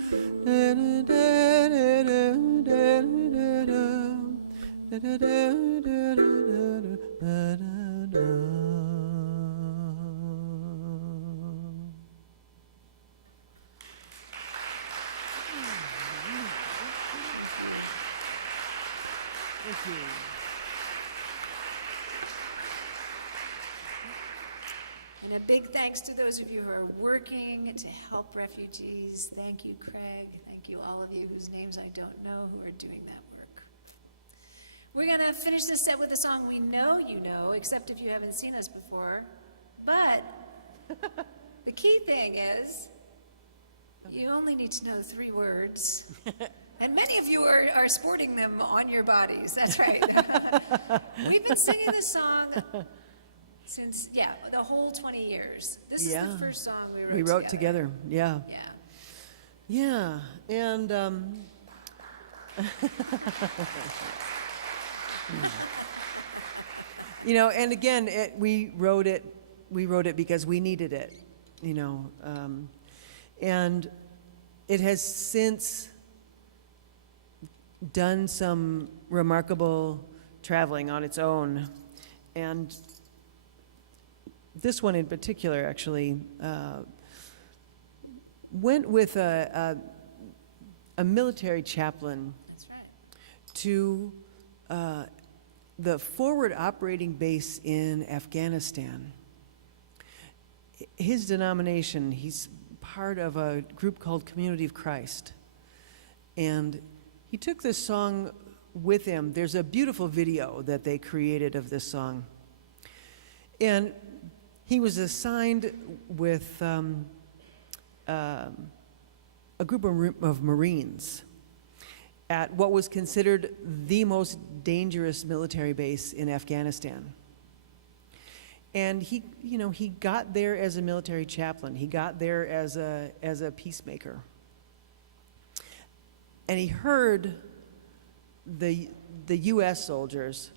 And a big thanks to those of you who are working to help refugees. Thank you, Craig. Thank you, all of you whose names I don't know who are doing that work. We're going to finish this set with a song we know you know, except if you haven't seen us before. But the key thing is you only need to know 3 words. And many of you are sporting them on your bodies. That's right. We've been singing this song since, the whole 20 years. This is the first song we wrote together. Yeah. Yeah. Yeah. And and again, we wrote it because we needed it, and it has since done some remarkable traveling on its own. And this one in particular actually went with a military chaplain That's right. to the forward operating base in Afghanistan. His denomination, he's part of a group called Community of Christ. And he took this song with him. There's a beautiful video that they created of this song. And he was assigned with a group of Marines at what was considered the most dangerous military base in Afghanistan. And he got there as a military chaplain. He got there as a peacemaker. And he heard the U.S. soldiers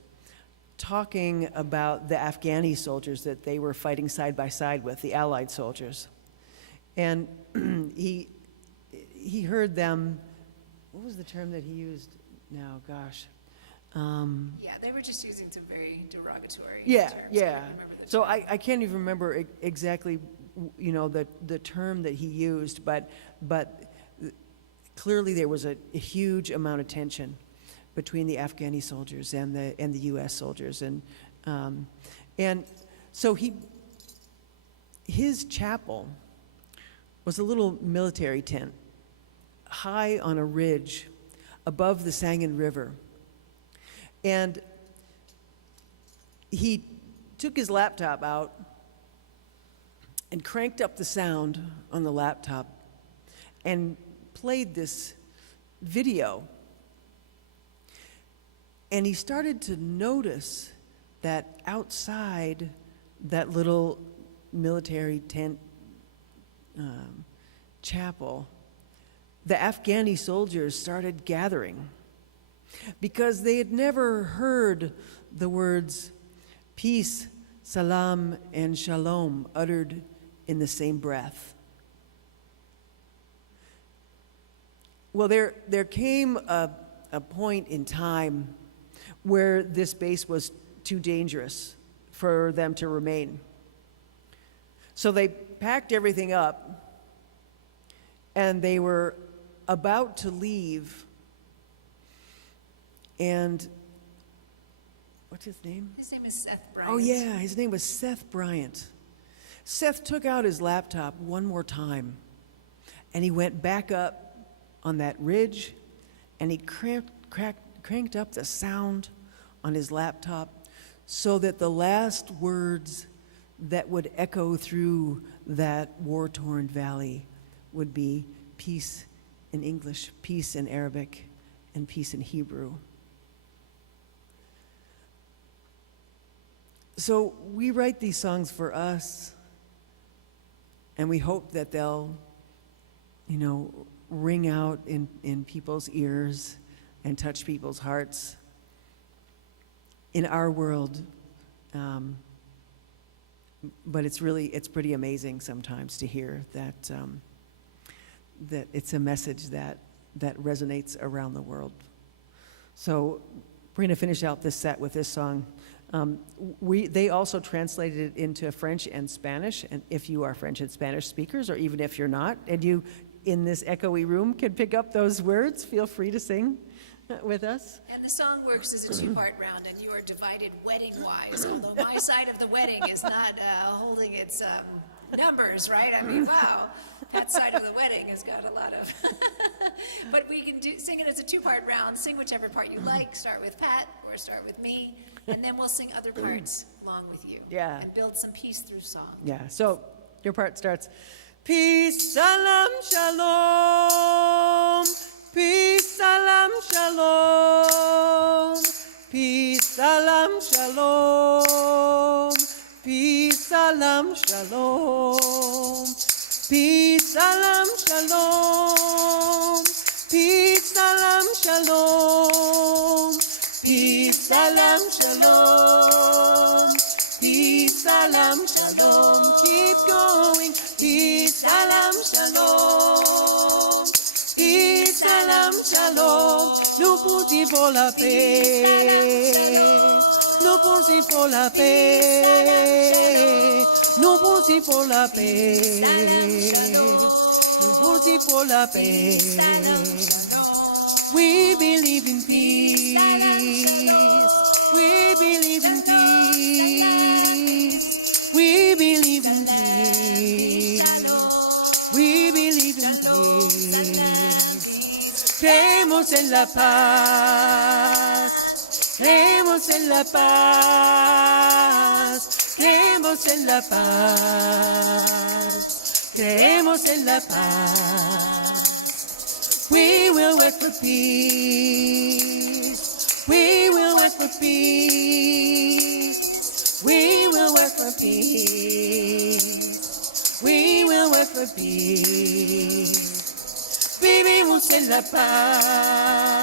talking about the Afghani soldiers that they were fighting side by side with, the Allied soldiers. And he heard them, what was the term that he used now? Gosh. They were just using some very derogatory Yeah, terms. yeah. So I can't even remember exactly, the term that he used, but clearly there was a huge amount of tension between the Afghani soldiers and the U.S. soldiers, and so his chapel was a little military tent high on a ridge above the Sangin River, and he took his laptop out and cranked up the sound on the laptop and played this video. And he started to notice that outside that little military tent chapel, the Afghani soldiers started gathering because they had never heard the words peace, salam, and shalom uttered in the same breath. Well, there came a point in time where this base was too dangerous for them to remain. So they packed everything up, and they were about to leave, and what's his name? His name is Seth Bryant. Oh, yeah, his name was Seth Bryant. Seth took out his laptop one more time, and he went back up on that ridge, and he cranked up the sound on his laptop so that the last words that would echo through that war-torn valley would be peace in English, peace in Arabic, and peace in Hebrew. So we write these songs for us, and we hope that they'll, ring out in people's ears and touch people's hearts in our world. But it's pretty amazing sometimes to hear that that it's a message that resonates around the world. So we're going to finish out this set with this song. They also translated it into French and Spanish, and if you are French and Spanish speakers, or even if you're not, and you in this echoey room can pick up those words, feel free to sing with us. And the song works as a two-part round, and you are divided wedding-wise, although my side of the wedding is not holding its numbers, right? I mean, wow, that side of the wedding has got a lot of... But we can sing it as a two-part round, sing whichever part you like, start with Pat or start with me, and then we'll sing other parts along with you. Yeah. And build some peace through song. Yeah, so your part starts, peace, salam, shalom, peace, salam, shalom, peace, salam, shalom, peace, salam, shalom, peace, salam, shalom, peace, salam, shalom, peace, salam, shalom, peace, salam, shalom, keep going, peace, salam, shalom, peace, salam, shalom, nous poursuivons la paix, nous poursuivons la paix, nous poursuivons la paix, nous poursuivons la paix. We believe in peace, we believe in peace, we believe in peace, we believe in peace. Creemos en la paz, creemos en la paz, creemos en la paz, creemos en la paz. We will work for peace, we will work for peace, we will work for peace, we will work for peace. Vivimos en la paz,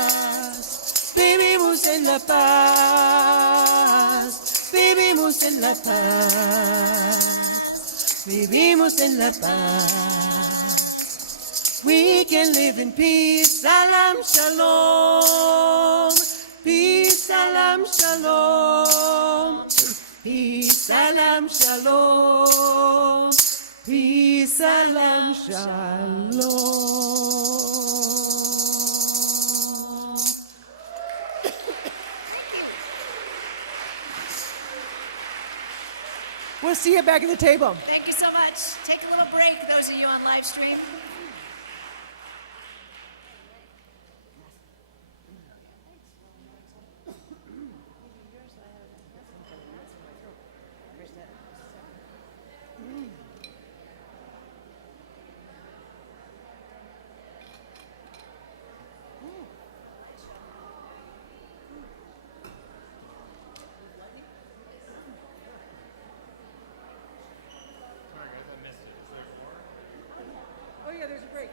vivimos en la paz, vivimos en la paz, vivimos en la paz. We can live in peace, salam, shalom, peace, salam, shalom, peace, salam, shalom, peace, salam, shalom. We'll see you back at the table. Thank you so much. Take a little break, those of you on live stream. Oh yeah, there's a break.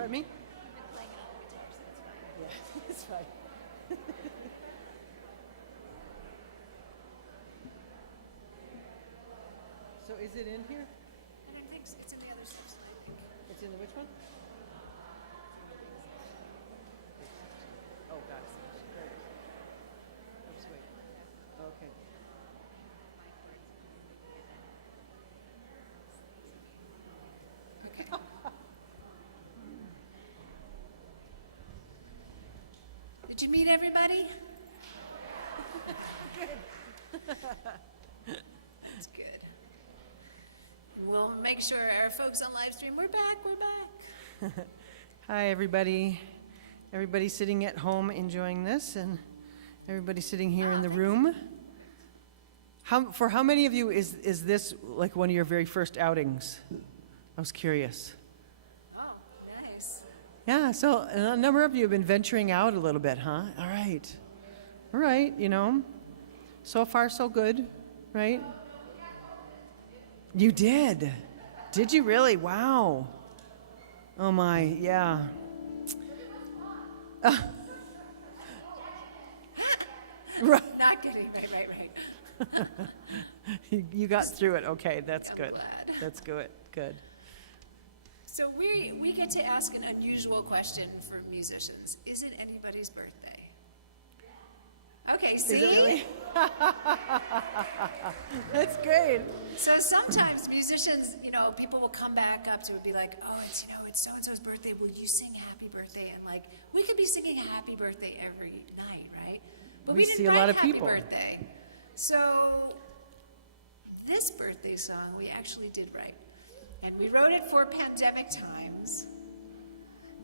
Pardon me? Yeah, it's fine. So is it in here? I don't think so. It's in the other section, I think. It's in the which one? Oh, got it. There it is. Oh, sweet. Okay. Did you meet everybody? That's good. We'll make sure our folks on live stream, we're back. Hi, everybody. Everybody sitting at home enjoying this, and everybody sitting here in the room. For how many of you is this like one of your very first outings? I was curious. Oh, nice. Yeah, so a number of you have been venturing out a little bit, huh? All right, you know, so far so good, right? You did? Did you really? Wow. Oh my, yeah. Right. Not kidding, right. You got through it. Okay, that's I'm good. glad. That's good. Good. So we get to ask an unusual question for musicians. Is it anybody's birthday? Okay, see? Is it really? That's great. So sometimes musicians, you know, people will come back up to it and be like, oh, it's so-and-so's birthday. Will you sing happy birthday? And like, we could be singing happy birthday every night, right? But We didn't see a write lot of happy people. birthday. So this birthday song we actually did write. And we wrote it for pandemic times.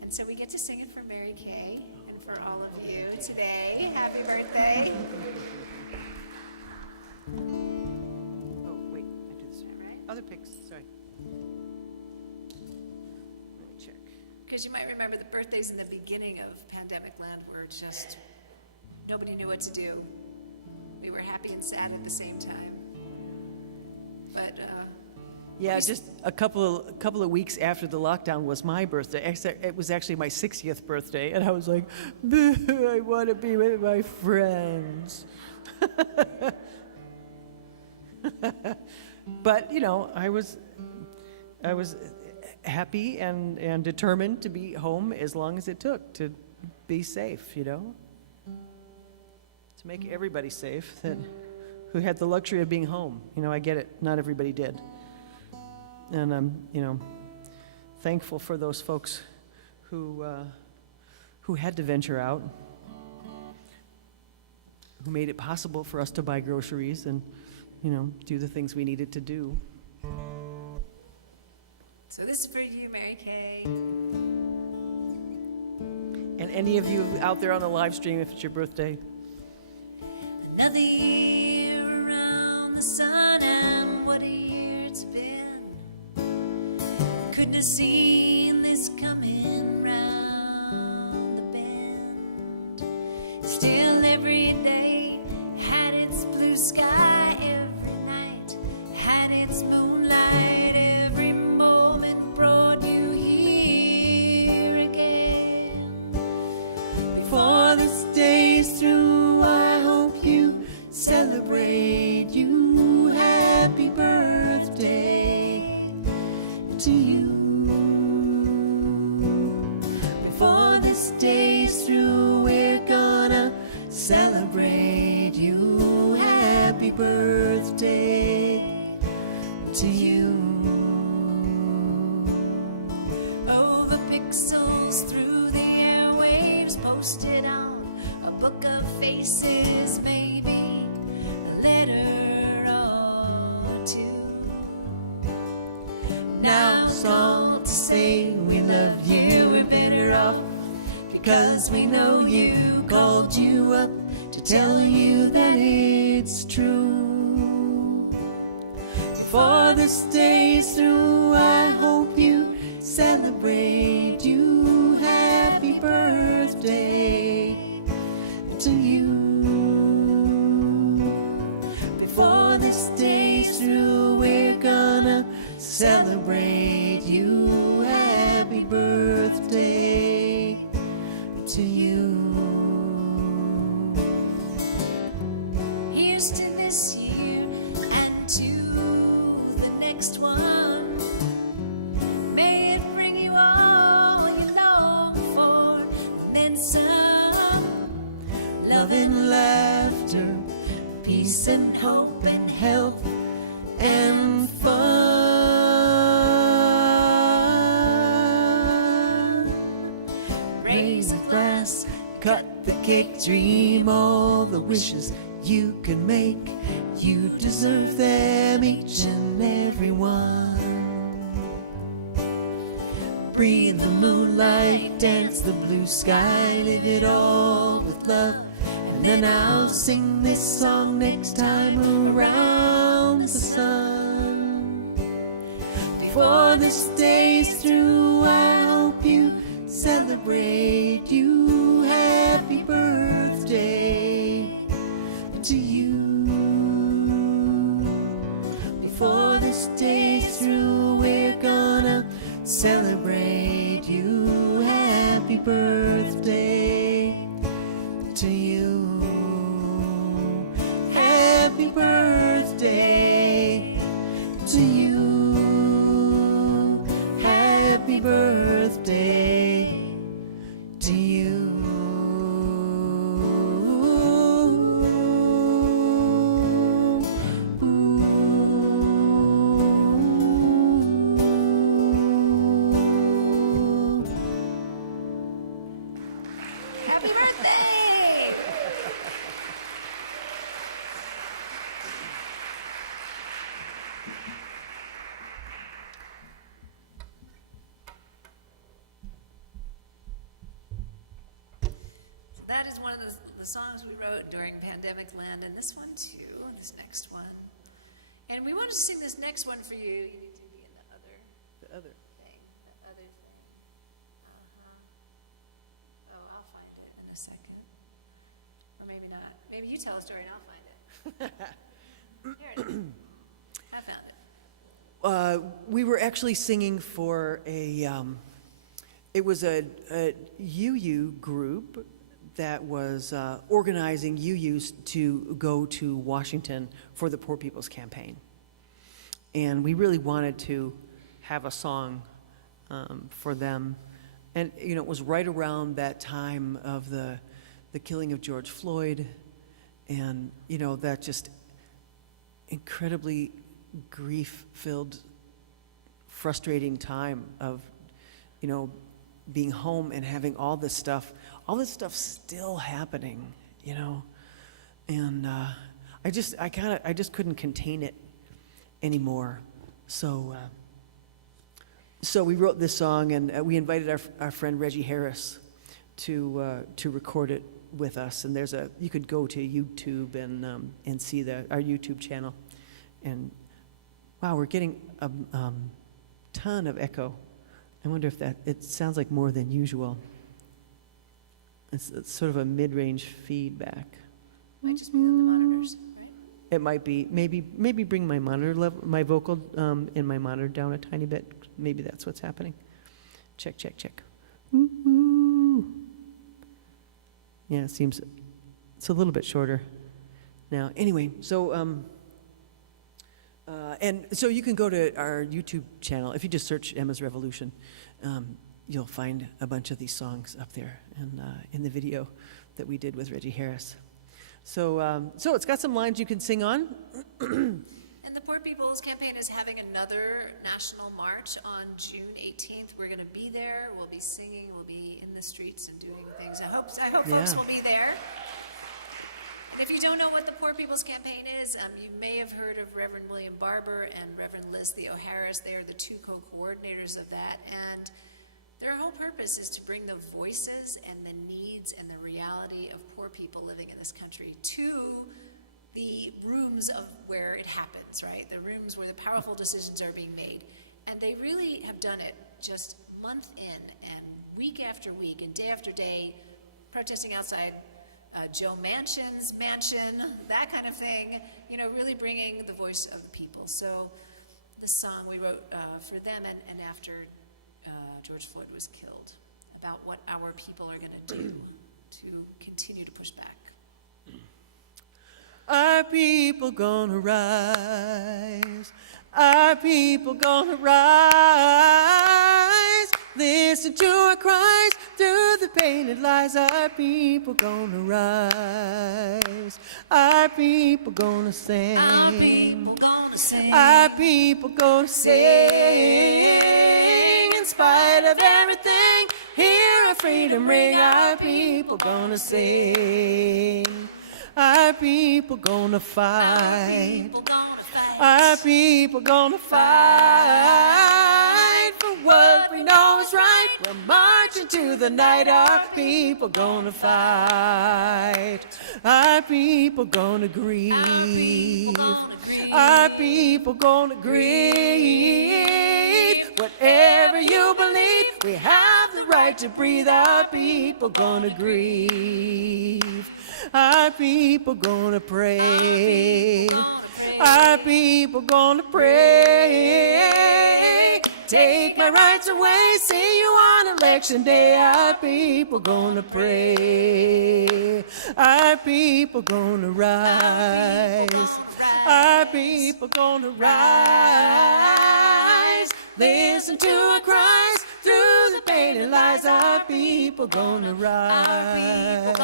And so we get to sing it for Mary Kay and for all of you today. Happy birthday. Oh, wait, I do this. Right? Other picks, sorry. Let me check. Because you might remember the birthdays in the beginning of pandemic land were just, nobody knew what to do. We were happy and sad at the same time. But, Yeah, just a couple of weeks after the lockdown was my birthday. It was actually my 60th birthday, and I was like, boo, I want to be with my friends. But, you know, I was happy and determined to be home as long as it took to be safe, you know? To make everybody safe who had the luxury of being home. You know, I get it. Not everybody did. And I'm, you know, thankful for those folks who had to venture out, who made it possible for us to buy groceries and, you know, do the things we needed to do. so this is for you, Mary Kay. And any of you out there on the live stream, if it's your birthday, Another year around the sun, and what a year it's been. Couldn't have seen this coming round the bend. Still every day had its blue sky, every night had its moonlight, every moment brought you here again. before this day's through, I hope you celebrate you. Happy birthday to you. Before this day's through, we're gonna celebrate you. Happy birthday to you. Oh, the pixels through the airwaves posted on a book of faces, maybe a letter or two. Now it's all to say we love you. We're better off because we know you. Called you up to tell you that it's true. Before this day's through, I hope you celebrate you. Happy birthday to you. Before this day's through, we're gonna celebrate you. Happy birthday to you. Here's to this year and to the next one. May it bring you all you long for, and then some. Love and laughter, peace and hope and health and fun. Raise a glass, cut the cake, dream all the wishes you can make. You deserve them, each and every one. Breathe the moonlight, dance the blue sky, live it all with love. And then I'll sing this song next time around the sun. Before this day's through, I hope you celebrate you. Happy birthday to you. Before this day's through, we're gonna celebrate you. Happy birthday to you. Happy birthday to you. Happy birthday to you. Happy birthday! That is one of the songs we wrote during Pandemic Land, and this one too, this next one. And we wanted to sing this next one for you. You need to be in the other The other. thing, the other thing. Oh, I'll find it in a second. Or maybe not. Maybe you tell a story and I'll find it. Here it is. I found it. We were actually singing for it was a UU group that was organizing UUs to go to Washington for the Poor People's Campaign. And we really wanted to have a song for them. And, you know, it was right around that time of the killing of George Floyd, and, you know, that just incredibly grief-filled, frustrating time of, you know, being home and having all this stuff still happening, you know. And I just couldn't contain it anymore. So we wrote this song, and we invited our friend Reggie Harris to record it with us. And you could go to YouTube and see our YouTube channel. And wow, we're getting a ton of echo. I wonder if it sounds like more than usual. It's sort of a mid-range feedback. Might just be on the monitors, right? It might be. Maybe bring my monitor level, my vocal in my monitor down a tiny bit. Maybe that's what's happening. Check. Ooh. Yeah, it seems it's a little bit shorter now. Anyway, so and so you can go to our YouTube channel. If you just search Emma's Revolution, you'll find a bunch of these songs up there, and in the video that we did with Reggie Harris. So it's got some lines you can sing on. And the Poor People's Campaign is having another national march on June 18th. We're going to be there. We'll be singing. We'll be in the streets and doing things. I hope folks will be there. And if you don't know what the Poor People's Campaign is, you may have heard of Reverend William Barber and Reverend Leslie O'Harris. They are the two co-coordinators of that. And their whole purpose is to bring the voices and the needs and the reality of poor people living in this country to the rooms of where it happens, right? The rooms where the powerful decisions are being made. And they really have done it just month in and week after week and day after day, protesting outside Joe Manchin's mansion, that kind of thing, you know, really bringing the voice of the people. So the song we wrote for them and after George Floyd was killed, about what our people are going to do to continue to push back. Our people gonna rise. Our people gonna rise. Listen to our cries through the painted lies. Our people gonna rise. Our people gonna sing. Our people gonna sing. Our people gonna sing. In spite of everything, hear our freedom ring. Our people gonna sing. Our people gonna fight. Our people gonna fight for what we know is right. We're marching to the night. Our people gonna fight. Our people gonna grieve. Our people gonna grieve. Whatever you believe, we have the right to breathe. Our people gonna grieve. Our people gonna pray. Our people gonna pray. Take my rights away, see you on election day. Our people gonna pray. Our people gonna rise. Our people gonna rise. Listen to our cries through the painted lies. Our people gonna rise.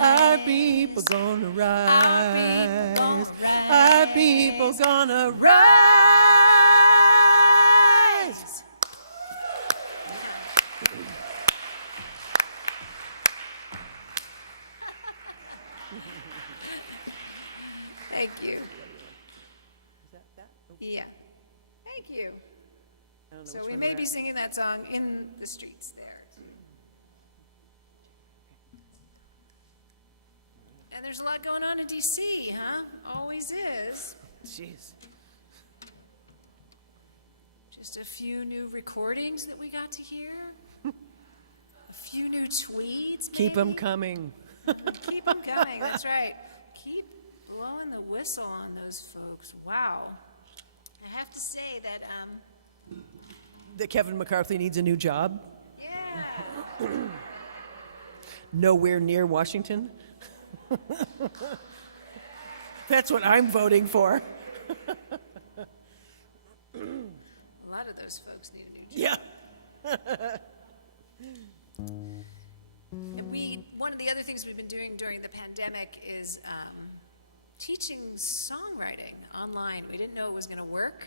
Our people gonna rise. Our people gonna rise. Thank you. Is that? Yeah. Thank you. I don't know So which we one may we're be at. singing that song in the streets there. And there's a lot going on in D.C., huh? Always is. Jeez. Just a few new recordings that we got to hear. A few new tweets. Keep them maybe? coming. Keep them coming. That's right. Keep blowing the whistle on those folks. Wow. I have to say that, That Kevin McCarthy needs a new job. yeah. Nowhere near Washington. That's what I'm voting for. A lot of those folks need a new job. Yeah. And one of the other things we've been doing during the pandemic is teaching songwriting online. We didn't know it was going to work.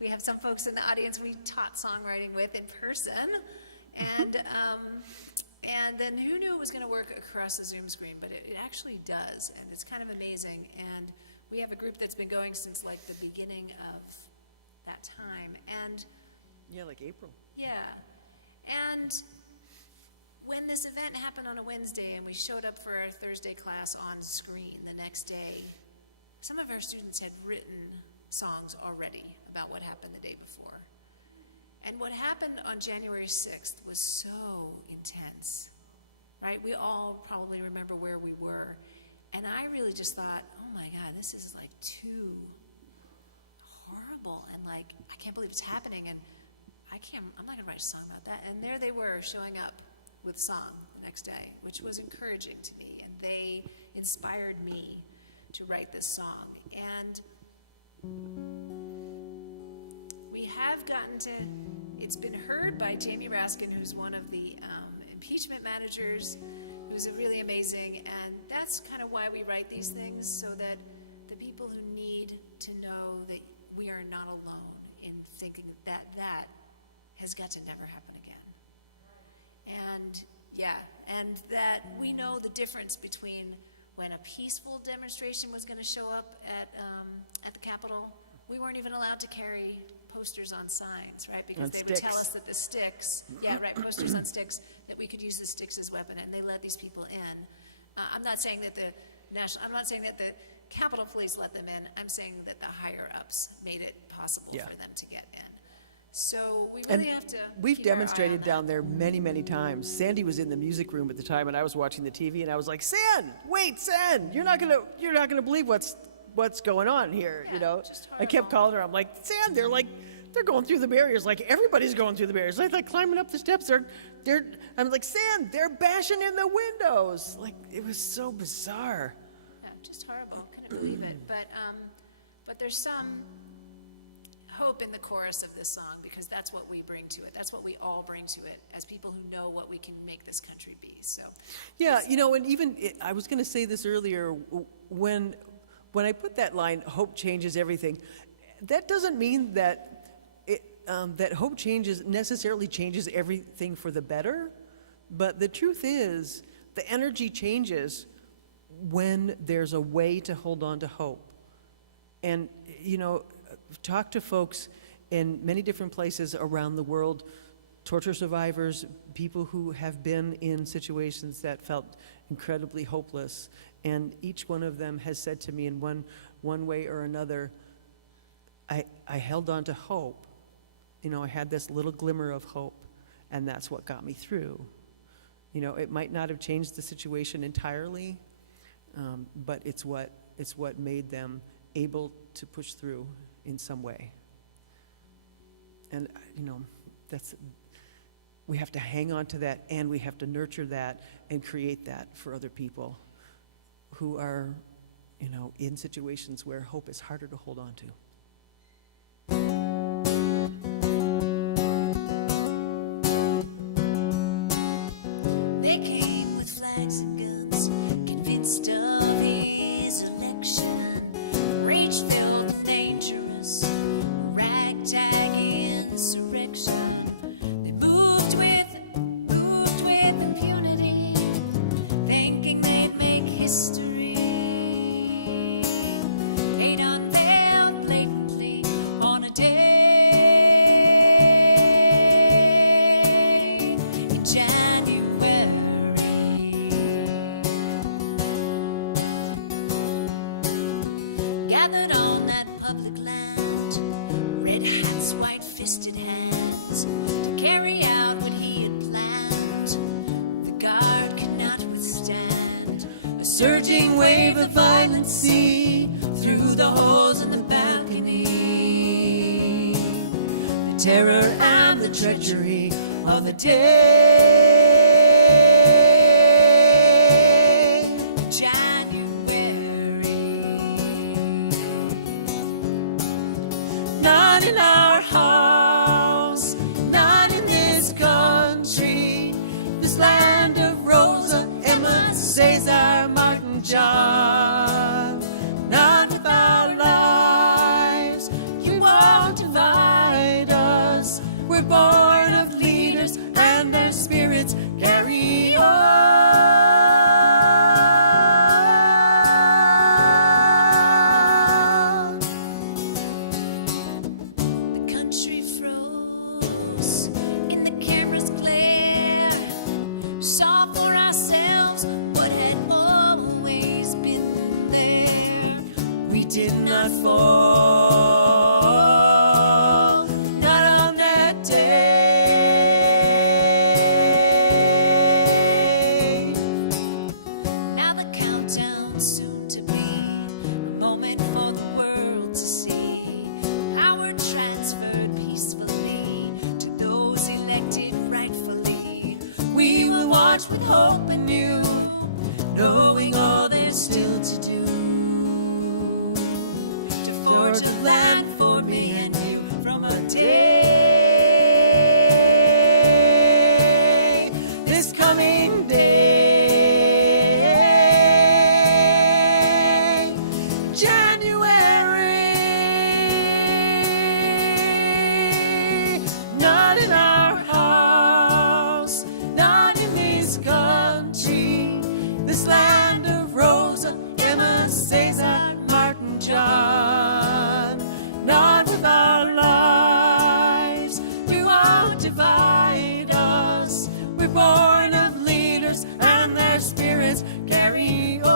We have some folks in the audience we taught songwriting with in person, and then who knew it was going to work across the Zoom screen, but it actually does, and it's kind of amazing. And we have a group that's been going since like the beginning of that time, and Yeah, like April. yeah, and when this event happened on a Wednesday and we showed up for our Thursday class on screen the next day, some of our students had written songs already about what happened the day before. And what happened on January 6th was so intense, right? We all probably remember where we were. And I really just thought, oh my God, this is like too horrible. And like, I can't believe it's happening. And I'm not gonna write a song about that. And there they were showing up with a song the next day, which was encouraging to me. And they inspired me to write this song. And we have gotten to, it's been heard by Jamie Raskin, who's one of the impeachment managers, who's really amazing. And that's kind of why we write these things, so that the people who need to know that we are not alone in thinking that that has got to never happen again. And and that we know the difference between when a peaceful demonstration was going to show up at the Capitol. We weren't even allowed to carry posters on signs, right? Because On they sticks. would tell us that the sticks, posters on sticks, that we could use the sticks as weapon, and they let these people in. I'm not saying that the Capitol Police let them in. I'm saying that the higher ups made it possible Yeah. for them to get in. So we And really have to. we've keep our eye on demonstrated that. down there many, many times. Sandy was in the music room at the time, and I was watching the TV, and I was like, San, you're not gonna believe what's going on here, you know? just I kept horrible. calling her. I'm like, San, they're they're going through the barriers like everybody's going through the barriers. Like climbing up the steps. I'm like, Sam, they're bashing in the windows. Like, it was so bizarre. Yeah, just horrible. Couldn't believe it. But there's some hope in the chorus of this song, because that's what we bring to it. That's what we all bring to it as people who know what we can make this country be. So yeah, and even I was going to say this earlier, when I put that line, hope changes everything, that doesn't mean that that hope necessarily changes everything for the better. But the truth is, the energy changes when there's a way to hold on to hope. And talk to folks in many different places around the world, torture survivors, people who have been in situations that felt incredibly hopeless, and each one of them has said to me in one way or another, I held on to hope. I had this little glimmer of hope, and that's what got me through. It might not have changed the situation entirely, but it's what made them able to push through in some way. And we have to hang on to that, and we have to nurture that and create that for other people who are in situations where hope is harder to hold on to. They came with flags and guns, convinced of his election. Rage filled and dangerous, ragtag insurrection. They moved with impunity, thinking they'd make history. Hate unveiled blatantly on a day in January. Gathered on that public land, red hats, white-fisted hands, to carry out what he had planned. The guard could not withstand a surging wave of violence see through the holes in the balcony. The terror and the treachery of the day. January. Not in our house, not in this country, this land of Rosa, Emma, Cesar, Martin, John. Not with our lives, you won't divide us. We're born of leaders, and their spirits carry on. The country froze in the camera's glare. Saw for ourselves what had always been there. We did not fall, not on that day. Now the countdown soon to be, a moment for the world to see. Power transferred peacefully to those elected rightfully. We will watch with hope in you, knowing all there's still to do. To forge a land for me and you from a day, this coming day, January. Not in our house, not in this country, this land of Rosa, Emma, Cesar, Martin, John. Not with our lives, you won't divide us. We're born of leaders, and their spirits carry on.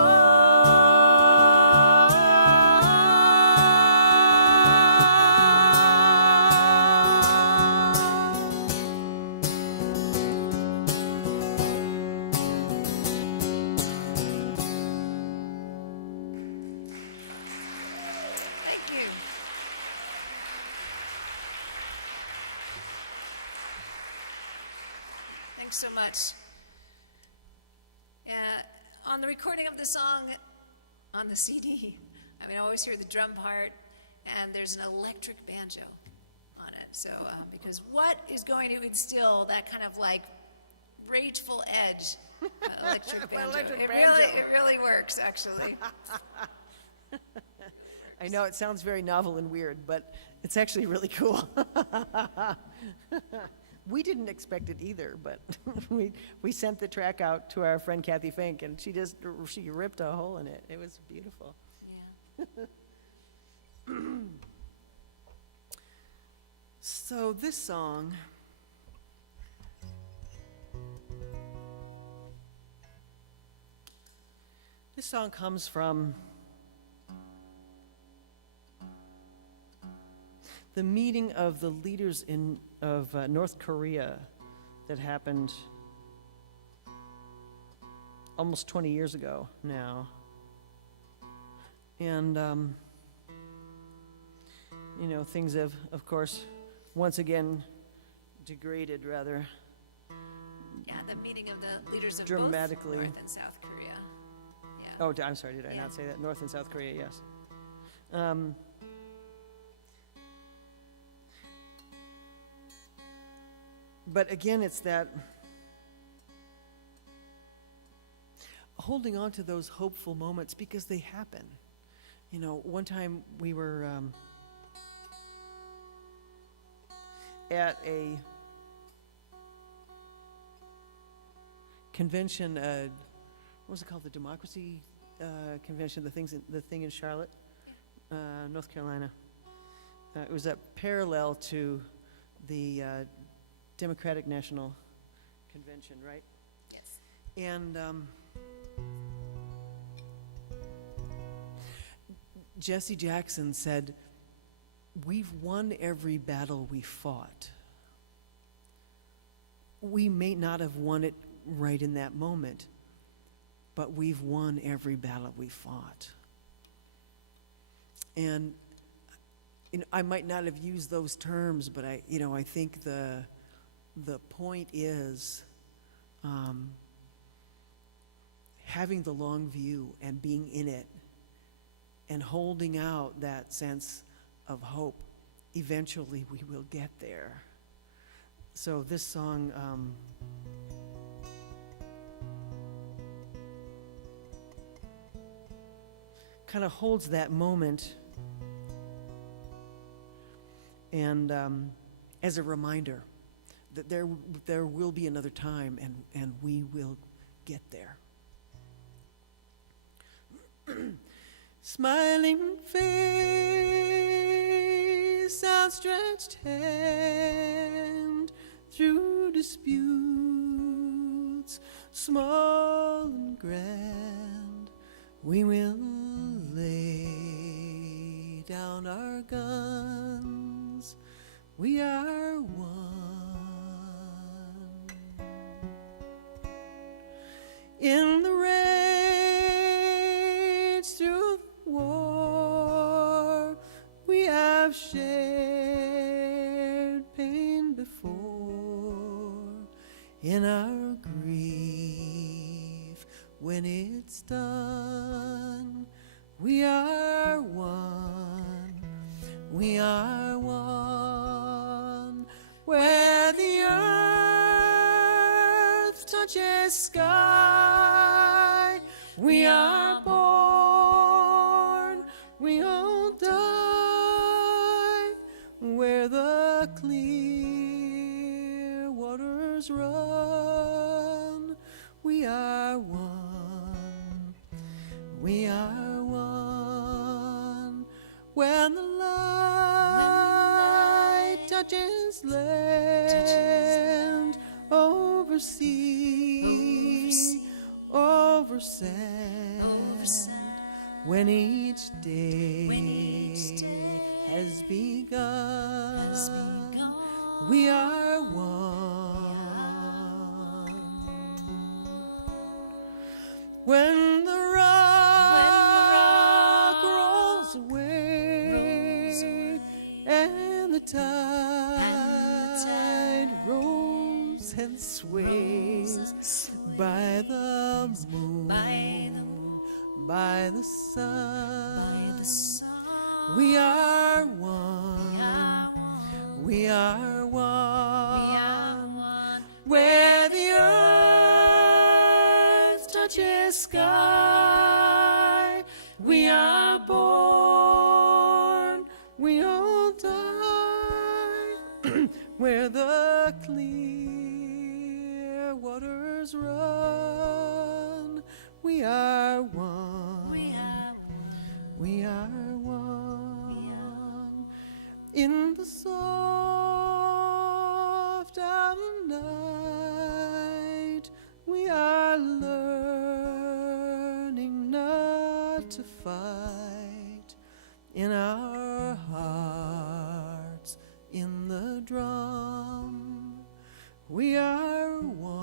Thanks so much. On the recording of the song on the CD, I always hear the drum part, and there's an electric banjo on it. So, because what is going to instill that kind of like rageful edge? Electric banjo. Electric It banjo. really works, actually. I know it sounds very novel and weird, but it's actually really cool. We didn't expect it either, but we sent the track out to our friend Kathy Fink, and she ripped a hole in it. It was beautiful. Yeah. So this song comes from the meeting of the leaders of North Korea that happened almost 20 years ago now. And, things have, of course, once again degraded rather Yeah, the meeting of the leaders of dramatically. both North and South Korea. Yeah. Oh, I'm sorry, did I Yeah. not say that? North and South Korea, yes. But again, it's that holding on to those hopeful moments because they happen. One time we were at a convention, what was it called? The Democracy Convention, the thing in Charlotte, North Carolina. It was a parallel to the Democratic National Convention, right? Yes. And Jesse Jackson said, "We've won every battle we fought. We may not have won it right in that moment, but we've won every battle we fought." And I might not have used those terms, but I think the point is having the long view and being in it and holding out that sense of hope. Eventually we will get there. So this song kind of holds that moment and as a reminder that there will be another time and we will get there. Smiling face, outstretched hand, through disputes, small and grand, we will lay down our guns. We are one. In the rage through the war, we have shared pain before. In our grief, when it's done, we are one. We are one. Where the earth touches sky, we are born, we all die. Where the clear waters run, we are one, we are one. When the light touches land, over sea, over sand, when each day has begun, we are one. When the rock rolls away and the tide rolls and sways, by the moon, by the by sun. the sun. We are one. We are one. Where the earth touches sky, we are born. We all die. Where the clear waters run, we are one. We are one. In the soft autumn night, we are learning not to fight. In our hearts, in the drum, we are one.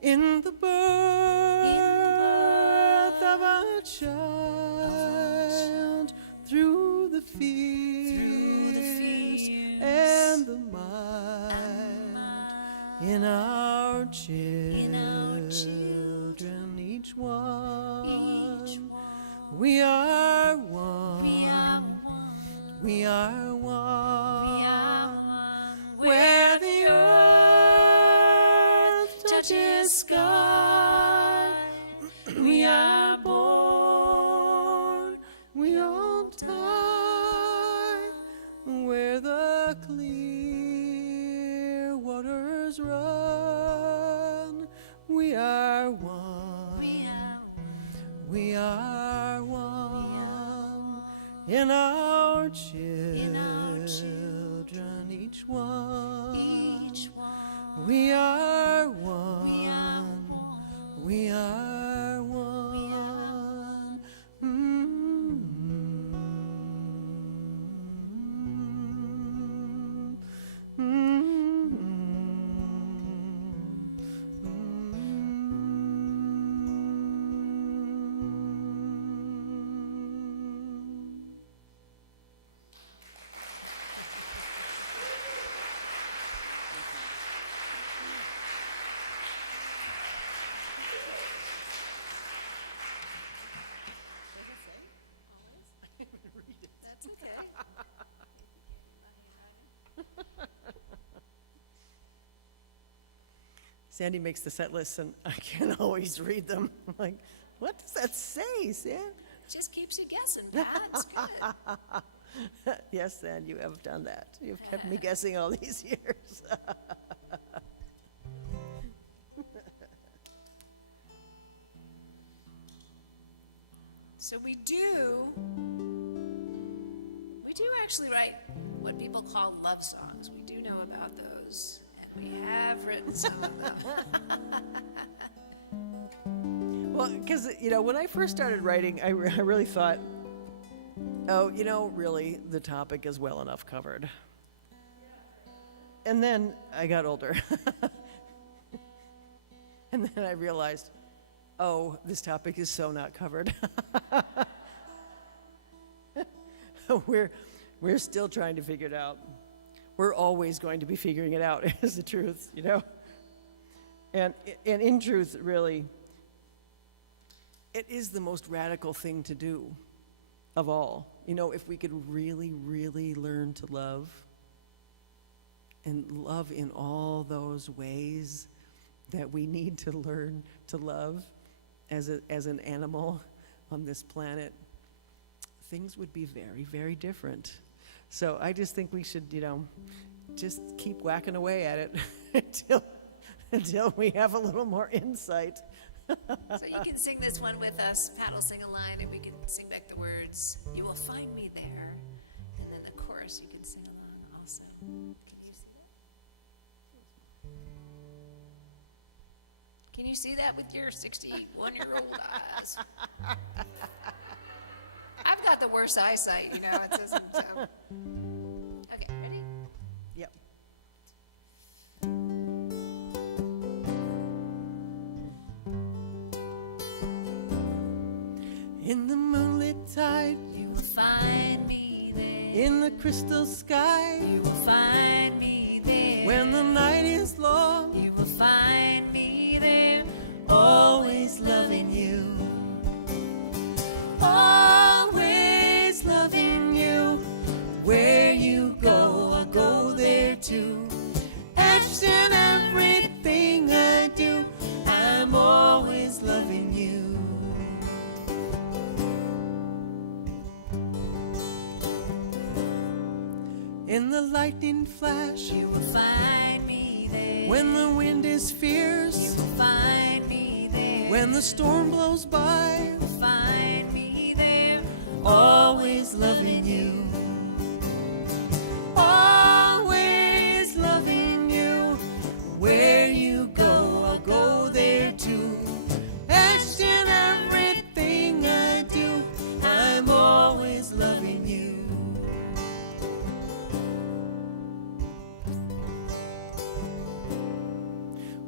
In the birth of a child, through the fears and the mild, in our children, each one, we are one. We are one. Where the earth touches sky, we are born. We all die. Where the clear waters run, we are one. We are one. In our children, each one, we are one. We are one. Sandy makes the set lists, and I can't always read them. I'm like, what does that say, Sandy? Just keeps you guessing, Pat. It's good. Yes, Sandy, you have done that. You've kept me guessing all these years. So we do actually write what people call love songs. We do know about those, and we have written some of them. Well, because, when I first started writing, I really thought, really, the topic is well enough covered. And then I got older. And then I realized, this topic is so not covered. We're still trying to figure it out. We're always going to be figuring it out, is the truth, And in truth, really, it is the most radical thing to do of all. If we could really, really learn to love, and love in all those ways that we need to learn to love as an animal on this planet, things would be very, very different. So I just think we should, just keep whacking away at it until we have a little more insight. So you can sing this one with us. Pat will sing a line, and we can sing back the words. You will find me there. And then the chorus you can sing along also. Can you see that? Can you see that with your 61-year-old eyes? I've got the worst eyesight, it doesn't. Okay, ready? Yep. In the moonlit tide, You will find me there. in the crystal sky, You will find me When the night is long, you will find me there. always loving you. Always loving you. Where you go, I'll go there too. Etched in everything I do, I'm always loving you. In the lightning flash, You will find me there. when the wind is You fierce, will find me there. when the storm blows by, You will find me there. always loving you. Always loving you. Where you go, I'll go there too. Etched in everything I do, I'm always loving you.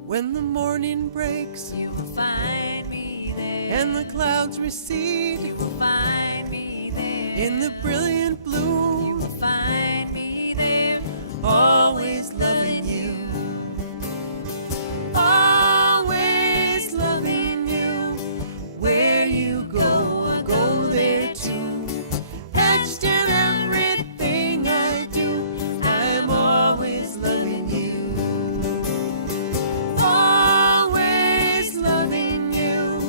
When the morning breaks You will find me there. and the clouds recede, You will find me there. in the brilliant You blue, will find me there. always loving you. Always loving you. Where you go, I'll go there too. Etched in everything I do, I'm always loving you. Always loving you.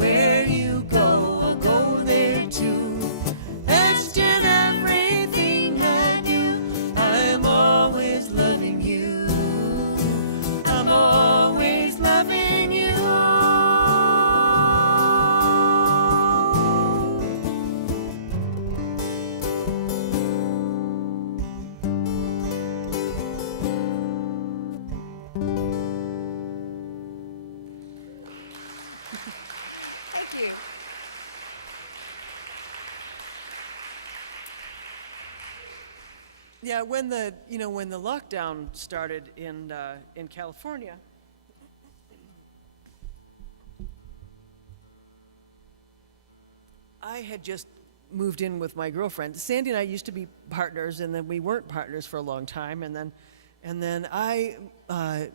Where you go, I'll go there too. Etched in everything I do, I'm always loving you. I'm always loving you. Thank you. Yeah, when the lockdown started in California, I had just moved in with my girlfriend. Sandy and I used to be partners, and then we weren't partners for a long time, and then I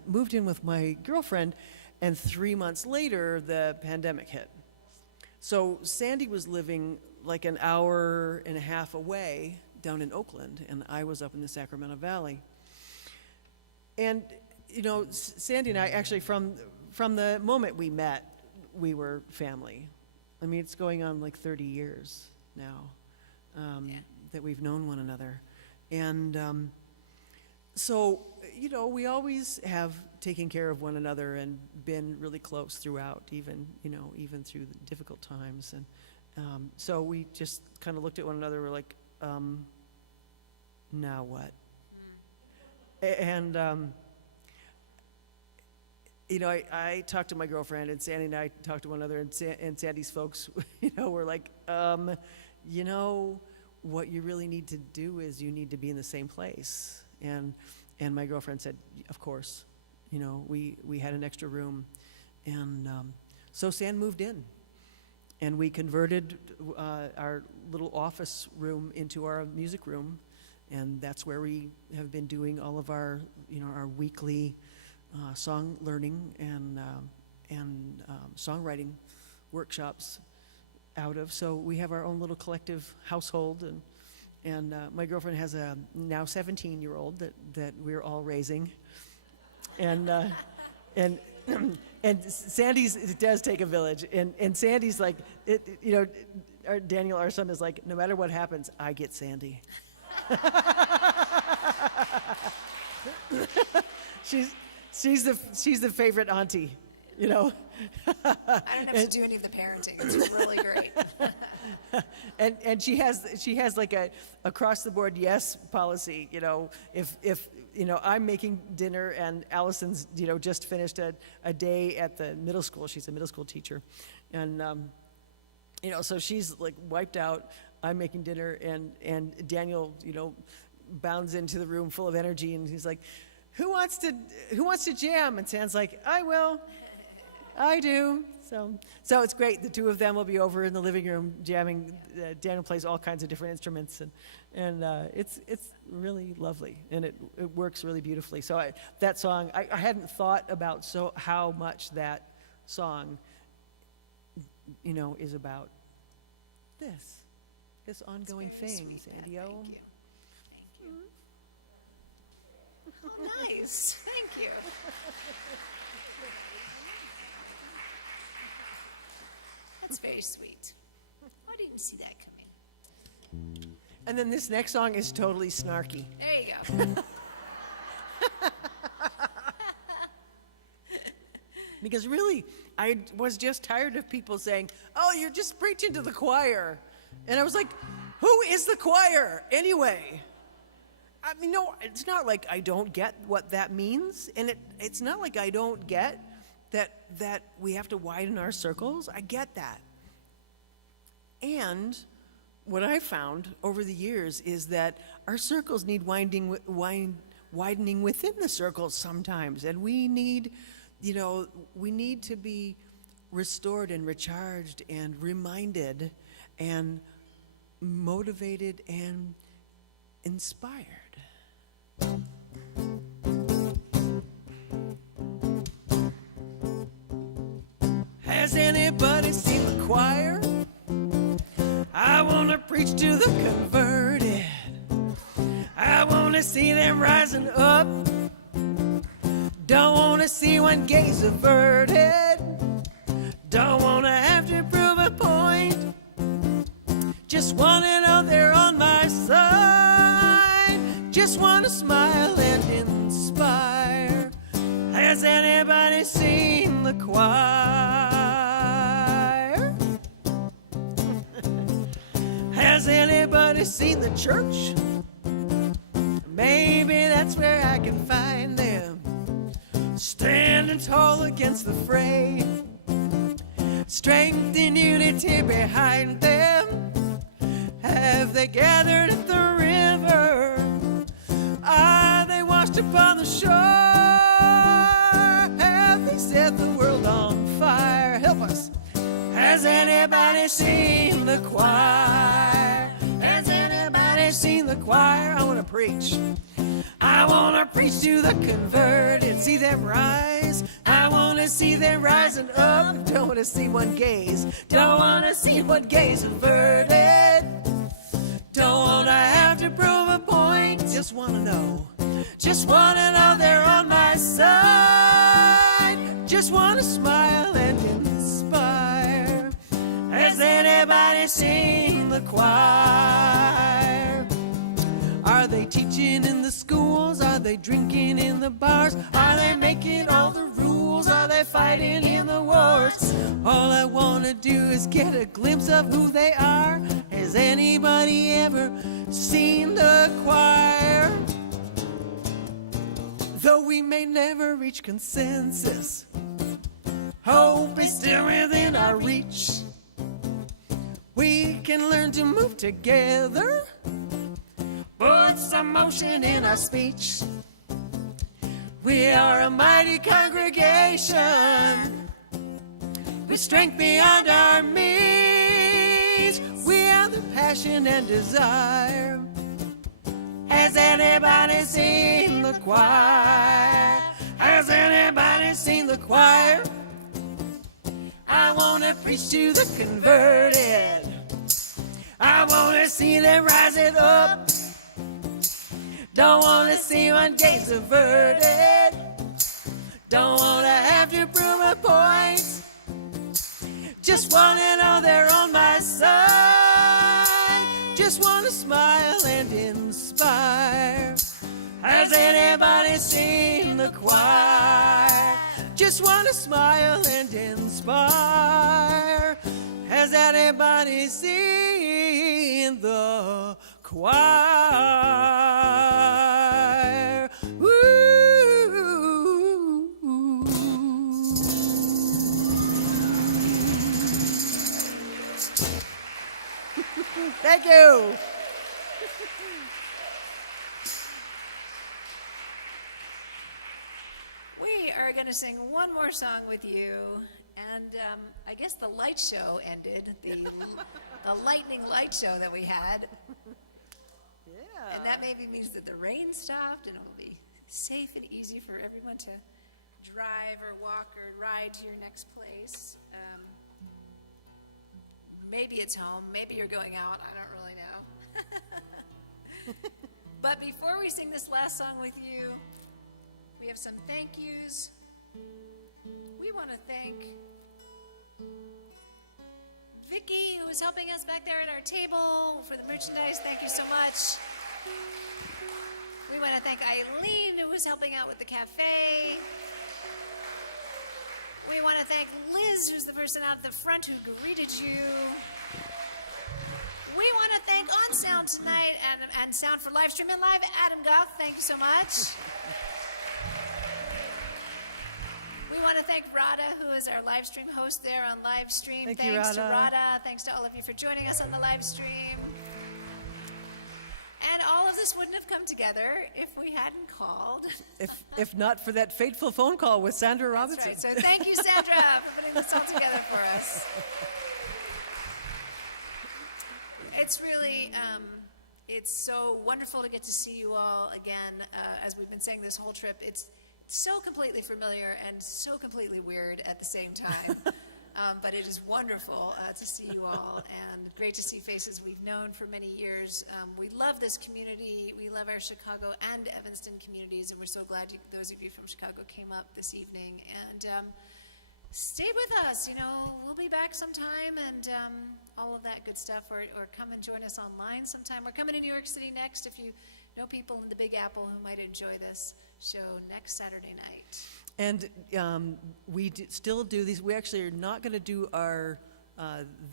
moved in with my girlfriend, and 3 months later the pandemic hit. So Sandy was living like an hour and a half away down in Oakland, and I was up in the Sacramento Valley. And, Sandy and I, actually, from the moment we met, we were family. I mean, it's going on like 30 years now that we've known one another. And so, we always have taken care of one another and been really close throughout, even through the difficult times. And so we just kind of looked at one another, we're like, now what? And, I talked to my girlfriend, and Sandy and I talked to one another, and Sandy's folks, were like, what you really need to do is you need to be in the same place. And my girlfriend said, of course. We had an extra room. And so San moved in. And we converted our little office room into our music room. And that's where we have been doing all of our, our weekly song learning and songwriting workshops out of. So we have our own little collective household, and my girlfriend has a now 17-year-old that we're all raising, and Sandy's, it does take a village, and Sandy's like, Daniel, our son, is like, no matter what happens, I get Sandy. She's the favorite auntie, I don't have to do any of the parenting. It's really great. and she has like a across the board yes policy. If I'm making dinner and Allison's just finished a day at the middle school. She's a middle school teacher, and so she's like wiped out. I'm making dinner, and Daniel bounds into the room full of energy, and he's like, Who wants to jam? And Sam's like, I will. I do. So it's great. The two of them will be over in the living room jamming. Daniel plays all kinds of different instruments, and it's really lovely, and it works really beautifully. So that song, I hadn't thought about how much that song, is about this ongoing Very thing, sweet, Sandy Pat. O. Thank you. Oh, nice. Thank you. That's very sweet. I didn't see that coming. And then this next song is totally snarky. There you go. Because really, I was just tired of people saying, "Oh, you're just preaching to the choir." And I was like, who is the choir anyway? I mean, no, it's not like I don't get what that means. And it's not like I don't get that we have to widen our circles. I get that. And what I found over the years is that our circles need widening within the circles sometimes. And we need to be restored and recharged and reminded and motivated and inspired. Has anybody seen the choir? I want to preach to the converted. I want to see them rising up. Don't want to see one gaze averted. Don't want to have to prove a point. Just want to know they're on my side. Just want to smile and inspire. Has anybody seen the choir? Has anybody seen the church? Maybe that's where I can find them, standing tall against the fray, strength and unity behind them. Have they gathered at the river? Are they washed upon the shore? Have they set the world on fire? Help us. Has anybody seen the choir? Has anybody seen the choir? I want to preach. I want to preach to the converted. See them rise. I want to see them rising up. Don't want to see one gaze. Don't want to see one gaze averted. Don't want to have to prove a point. Just want to know. Just want to know they're on my side. Just want to smile and inspire. Has anybody seen the choir? Are they teaching in the schools? Are they drinking in the bars? Are they making all the rules? Are they fighting in the wars? All I want to do is get a glimpse of who they are. Has anybody ever seen the choir? Though we may never reach consensus, hope is still within our reach. We can learn to move together, put some motion in our speech. We are a mighty congregation with strength beyond our means. We have the passion and desire. Has anybody seen the choir? Has anybody seen the choir? I want to preach to the converted. I want to see them rising up. Don't want to see one gaze averted. Don't want to have to prove a point. Just want to know they're on my side. Just want to smile and inspire. Has anybody seen the choir? Just want to smile and inspire. Has anybody seen the choir? Woo. Thank you. We are going to sing one more song with you, and I guess the light show ended, the lightning light show that we had. Yeah. And that maybe means that the rain stopped and it will be safe and easy for everyone to drive or walk or ride to your next place. Maybe it's home. Maybe you're going out. I don't really know. But before we sing this last song with you, we have some thank yous. We want to thank Vicky, who is helping us back there at our table for the merchandise. Thank you so much. We want to thank Eileen, who was helping out with the cafe. We want to thank Liz, who's the person out at the front who greeted you. We want to thank On Sound tonight and Sound for Live Stream and Live, Adam Goff. Thank you so much. We want to thank Radha, who is our live stream host there on live stream. Thanks you, to Radha. Radha. Thanks to all of you for joining us on the live stream. And all of this wouldn't have come together if we hadn't called. If not for that fateful phone call with Sandra Robinson. That's right. So thank you, Sandra, for putting this all together for us. It's really, it's so wonderful to get to see you all again. As we've been saying this whole trip, it's so completely familiar and so completely weird at the same time. But it is wonderful to see you all, and great to see faces we've known for many years. We love this community. We love our Chicago and Evanston communities, and we're so glad those of you from Chicago came up this evening. And stay with us. You know, we'll be back sometime, and all of that good stuff. Or come and join us online sometime. We're coming to New York City next. If you know people in the Big Apple who might enjoy this show next Saturday night. And we still do these. We actually are not going to do our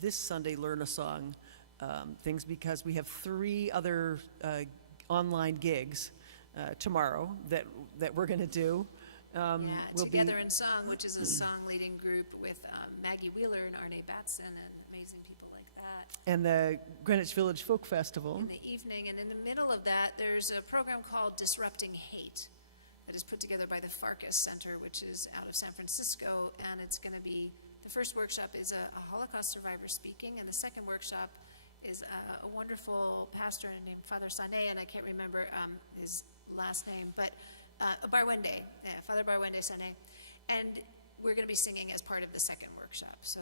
this Sunday Learn a Song things because we have 3 other online gigs tomorrow that we're going to do. We'll Together in Song, which is a song leading group with Maggie Wheeler and Arne Batson and amazing people like that. And the Greenwich Village Folk Festival. In the evening, and in the middle of that, there's a program called Disrupting Hate that is put together by the Farkas Center, which is out of San Francisco, and it's going to be, the first workshop is a Holocaust survivor speaking, and the second workshop is a wonderful pastor named Father Sane, and I can't remember his last name, but Barwende, Father Barwende Sane, and we're going to be singing as part of the second workshop. So,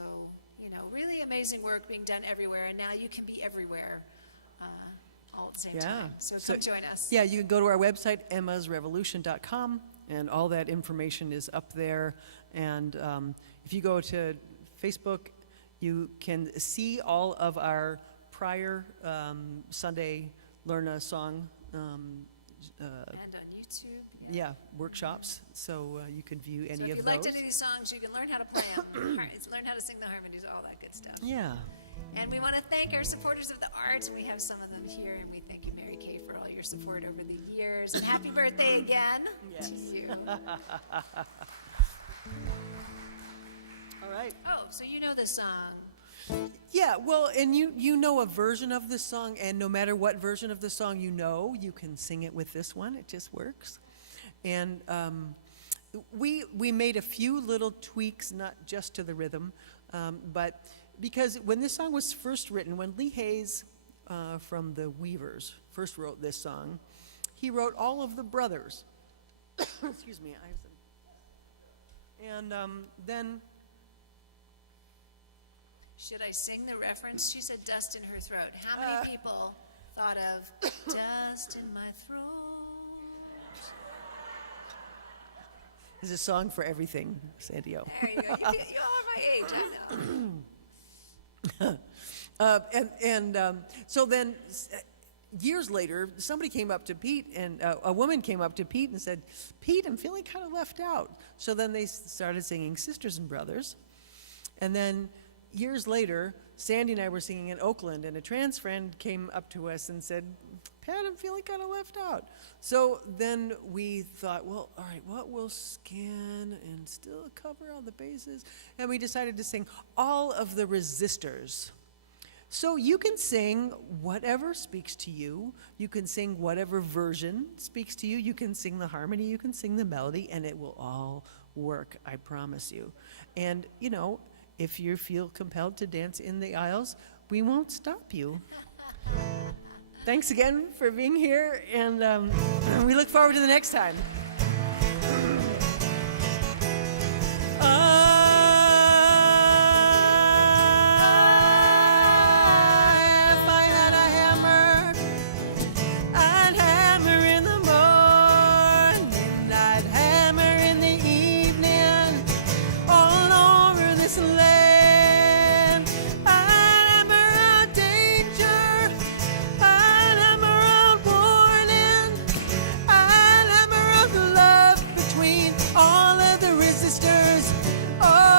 you know, really amazing work being done everywhere, and now you can be everywhere all at the same time. So come join us. Yeah, you can go to our website, emmasrevolution.com, and all that information is up there. And if you go to Facebook, you can see all of our prior Sunday Learn a Song And on YouTube. yeah, workshops, so you can view any So of if you those. liked any of these songs, you can learn how to play them, learn how to sing the harmonies, all that good stuff. Yeah. And we want to thank our supporters of the arts. We have some of them here, and we thank you, Mary Kay, for all your support over the years. And happy birthday again to you. All right. Oh, so you know this song. Yeah, well, and you know a version of this song, and no matter what version of the song you know, you can sing it with this one. It just works. And we made a few little tweaks, not just to the rhythm, but because when this song was first written, when Lee Hayes from the Weavers first wrote this song, he wrote all of the brothers. Excuse me. And then... Should I sing the reference? She said dust in her throat. How many people thought of dust in my throat? There's a song for everything, Sandy O. There you go. You all are my age, I know. So then, years later, somebody came up to Pete, and a woman came up to Pete and said, "Pete, I'm feeling kind of left out." So then they started singing Sisters and Brothers. And then years later, Sandy and I were singing in Oakland, and a trans friend came up to us and said, "Pat, I'm feeling kind of left out." So then we thought, well, all right, what will scan and still cover all the bases? And we decided to sing all of the Resistors. So you can sing whatever speaks to you. You can sing whatever version speaks to you. You can sing the harmony, you can sing the melody, and it will all work, I promise you. And, you know, if you feel compelled to dance in the aisles, we won't stop you. Thanks again for being here, and we look forward to the next time. If I had a hammer, I'd hammer in the morning, I'd hammer in the evening, all over this land. I'd hammer out danger, I'd hammer out warning, I'd hammer out love between all of the resistors, all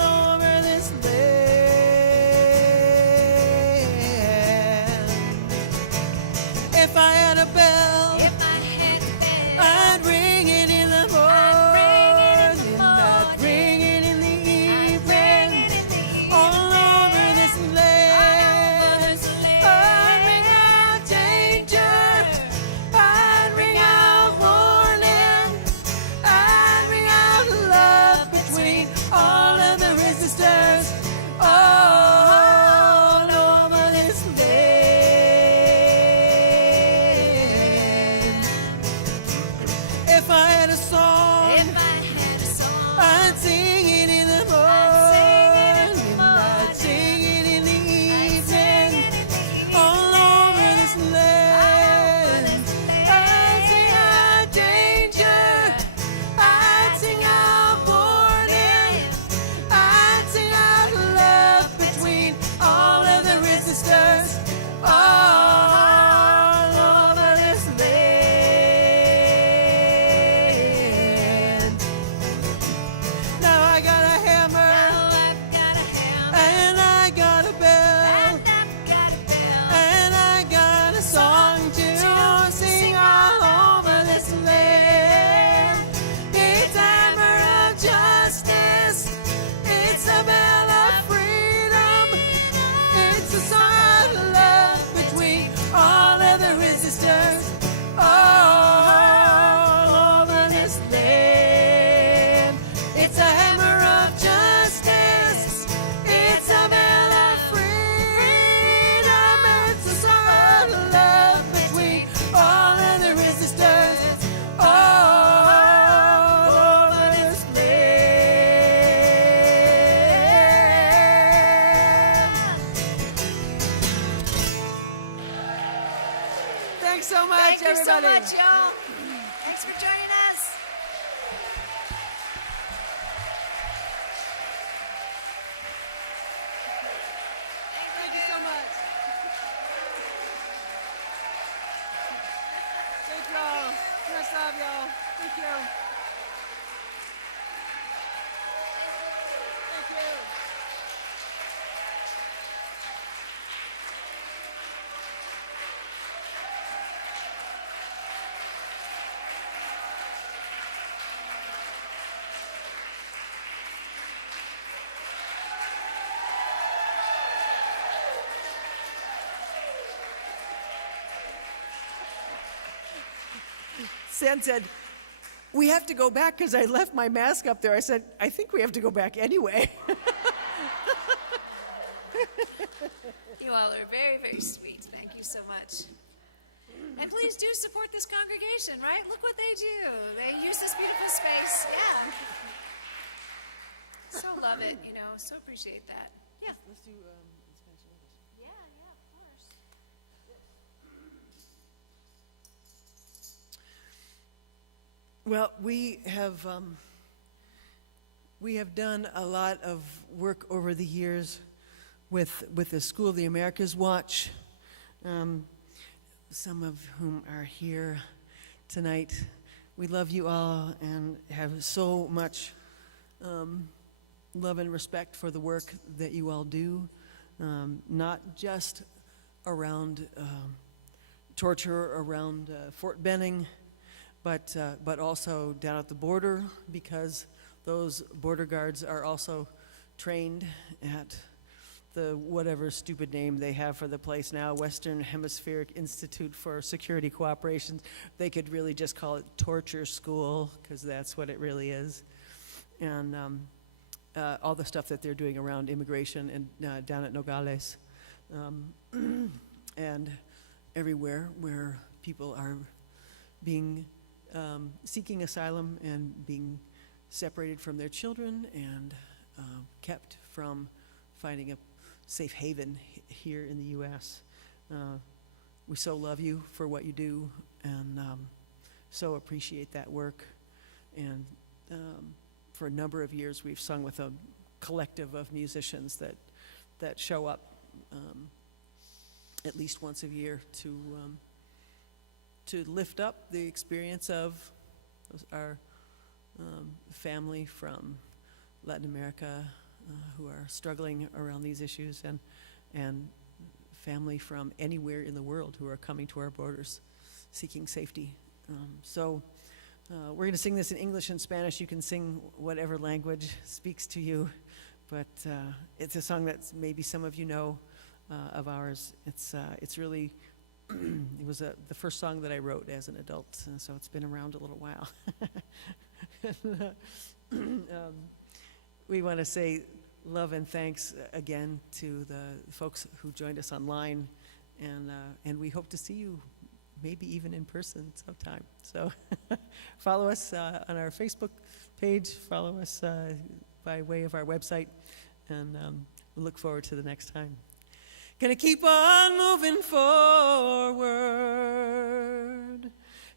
over this land. If I had a bell, If I had a bell, I'd ring it in the morning, I'd ring it in the evening, all over this land. I'd ring out danger, I'd ring out warning, I'd ring out love between all of the resistors, all over this land. If I had a song, if I had a song, I'd sing it in the morning, I'd sing it in the evening, all over this land. I'd sing out danger, I'd sing out warning, I'd sing out love between all of the resistors, all over this land. Now I got a hammer, now I've got a hammer, and I got a bell, and I've got a bell. and I got a song to sing all over this land. It's a hammer of justice, it's a bell of freedom, it's a song of love between all of the resistors, all over this land. It's a hammer of justice, it's a bell of freedom, it's a song of love between all of the resistors, all over this land. Thanks so much, Thank you so everybody. much, y'all. Thanks for joining us. Thank you so much. Thank y'all. Much love, y'all. Thank you. Thank you. San said, "We have to go back because I left my mask up there." I said, "I think we have to go back anyway." You all are very, very sweet. Thank you so much. And please do support this congregation, right? Look what they do. They use this beautiful space. Yeah. So love it, so appreciate that. Yeah. Let's do Spanish and English. Yeah, of course. Well, we have done a lot of work over the years with the School of the Americas Watch, some of whom are here tonight. We love you all and have so much love and respect for the work that you all do, not just around torture around Fort Benning, but also down at the border, because those border guards are also trained at the whatever stupid name they have for the place now, Western Hemispheric Institute for Security Cooperation. They could really just call it torture school, because that's what it really is. And all the stuff that they're doing around immigration and down at Nogales. and everywhere where people are being seeking asylum and being separated from their children and kept from finding a safe haven here in the U.S. We so love you for what you do and so appreciate that work. And for a number of years, we've sung with a collective of musicians that show up at least once a year to lift up the experience of our family from Latin America who are struggling around these issues, and family from anywhere in the world who are coming to our borders seeking safety. So we're going to sing this in English and Spanish. You can sing whatever language speaks to you, but it's a song that maybe some of you know of ours. It's really, it was the first song that I wrote as an adult, so it's been around a little while. We want to say love and thanks again to the folks who joined us online, and we hope to see you maybe even in person sometime. So follow us on our Facebook page, follow us by way of our website, and we'll look forward to the next time. Gonna keep on moving forward.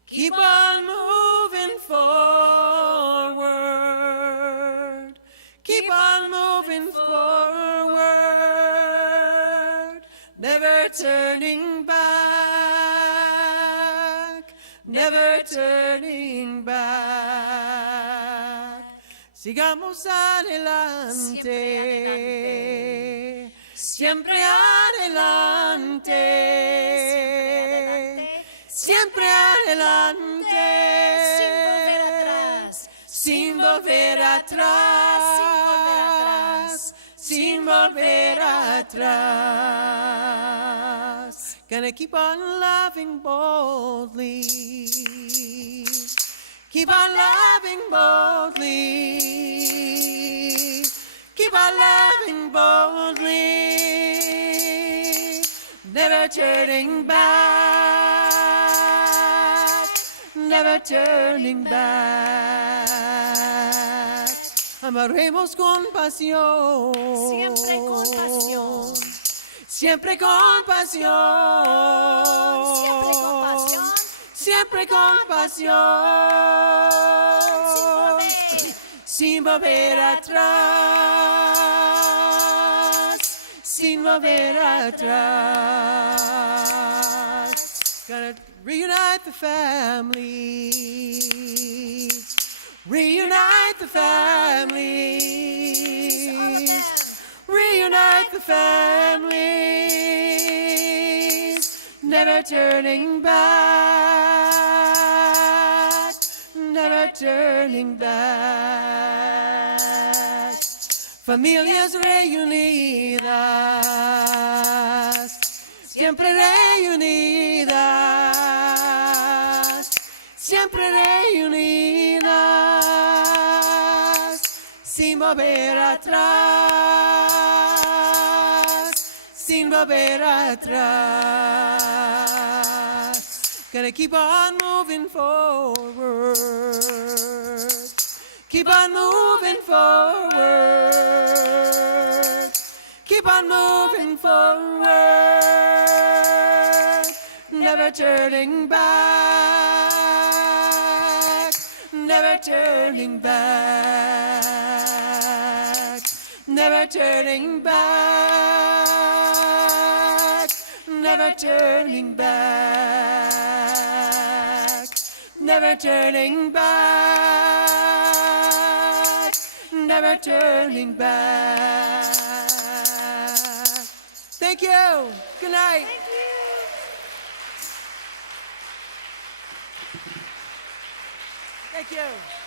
Keep on moving forward. Keep on moving forward. Never turning back. Never turning back. Sigamos adelante. Siempre adelante. Siempre adelante. Sin volver atrás. Sin volver atrás. Gonna keep on loving boldly. Keep on loving boldly. Keep on loving boldly. Never turning back. Never turning back. Amaremos con pasión. Siempre con pasión. Siempre con pasión. Siempre con pasión. Siempre con pasión. Sin volver atrás. Sin volver atrás. Gonna reunite the families. Reunite the families. Reunite the families. Never turning back. Never turning back. Familias reunidas. Siempre reunidas. Siempre reunidas. Sin volver atrás. Sin volver atrás. Gonna keep on moving forward. Keep on moving forward. Keep on moving forward. Never turning back. Never turning back. Never turning back. Never turning back. Never turning back. Never turning back. Thank you. Good night. Thank you.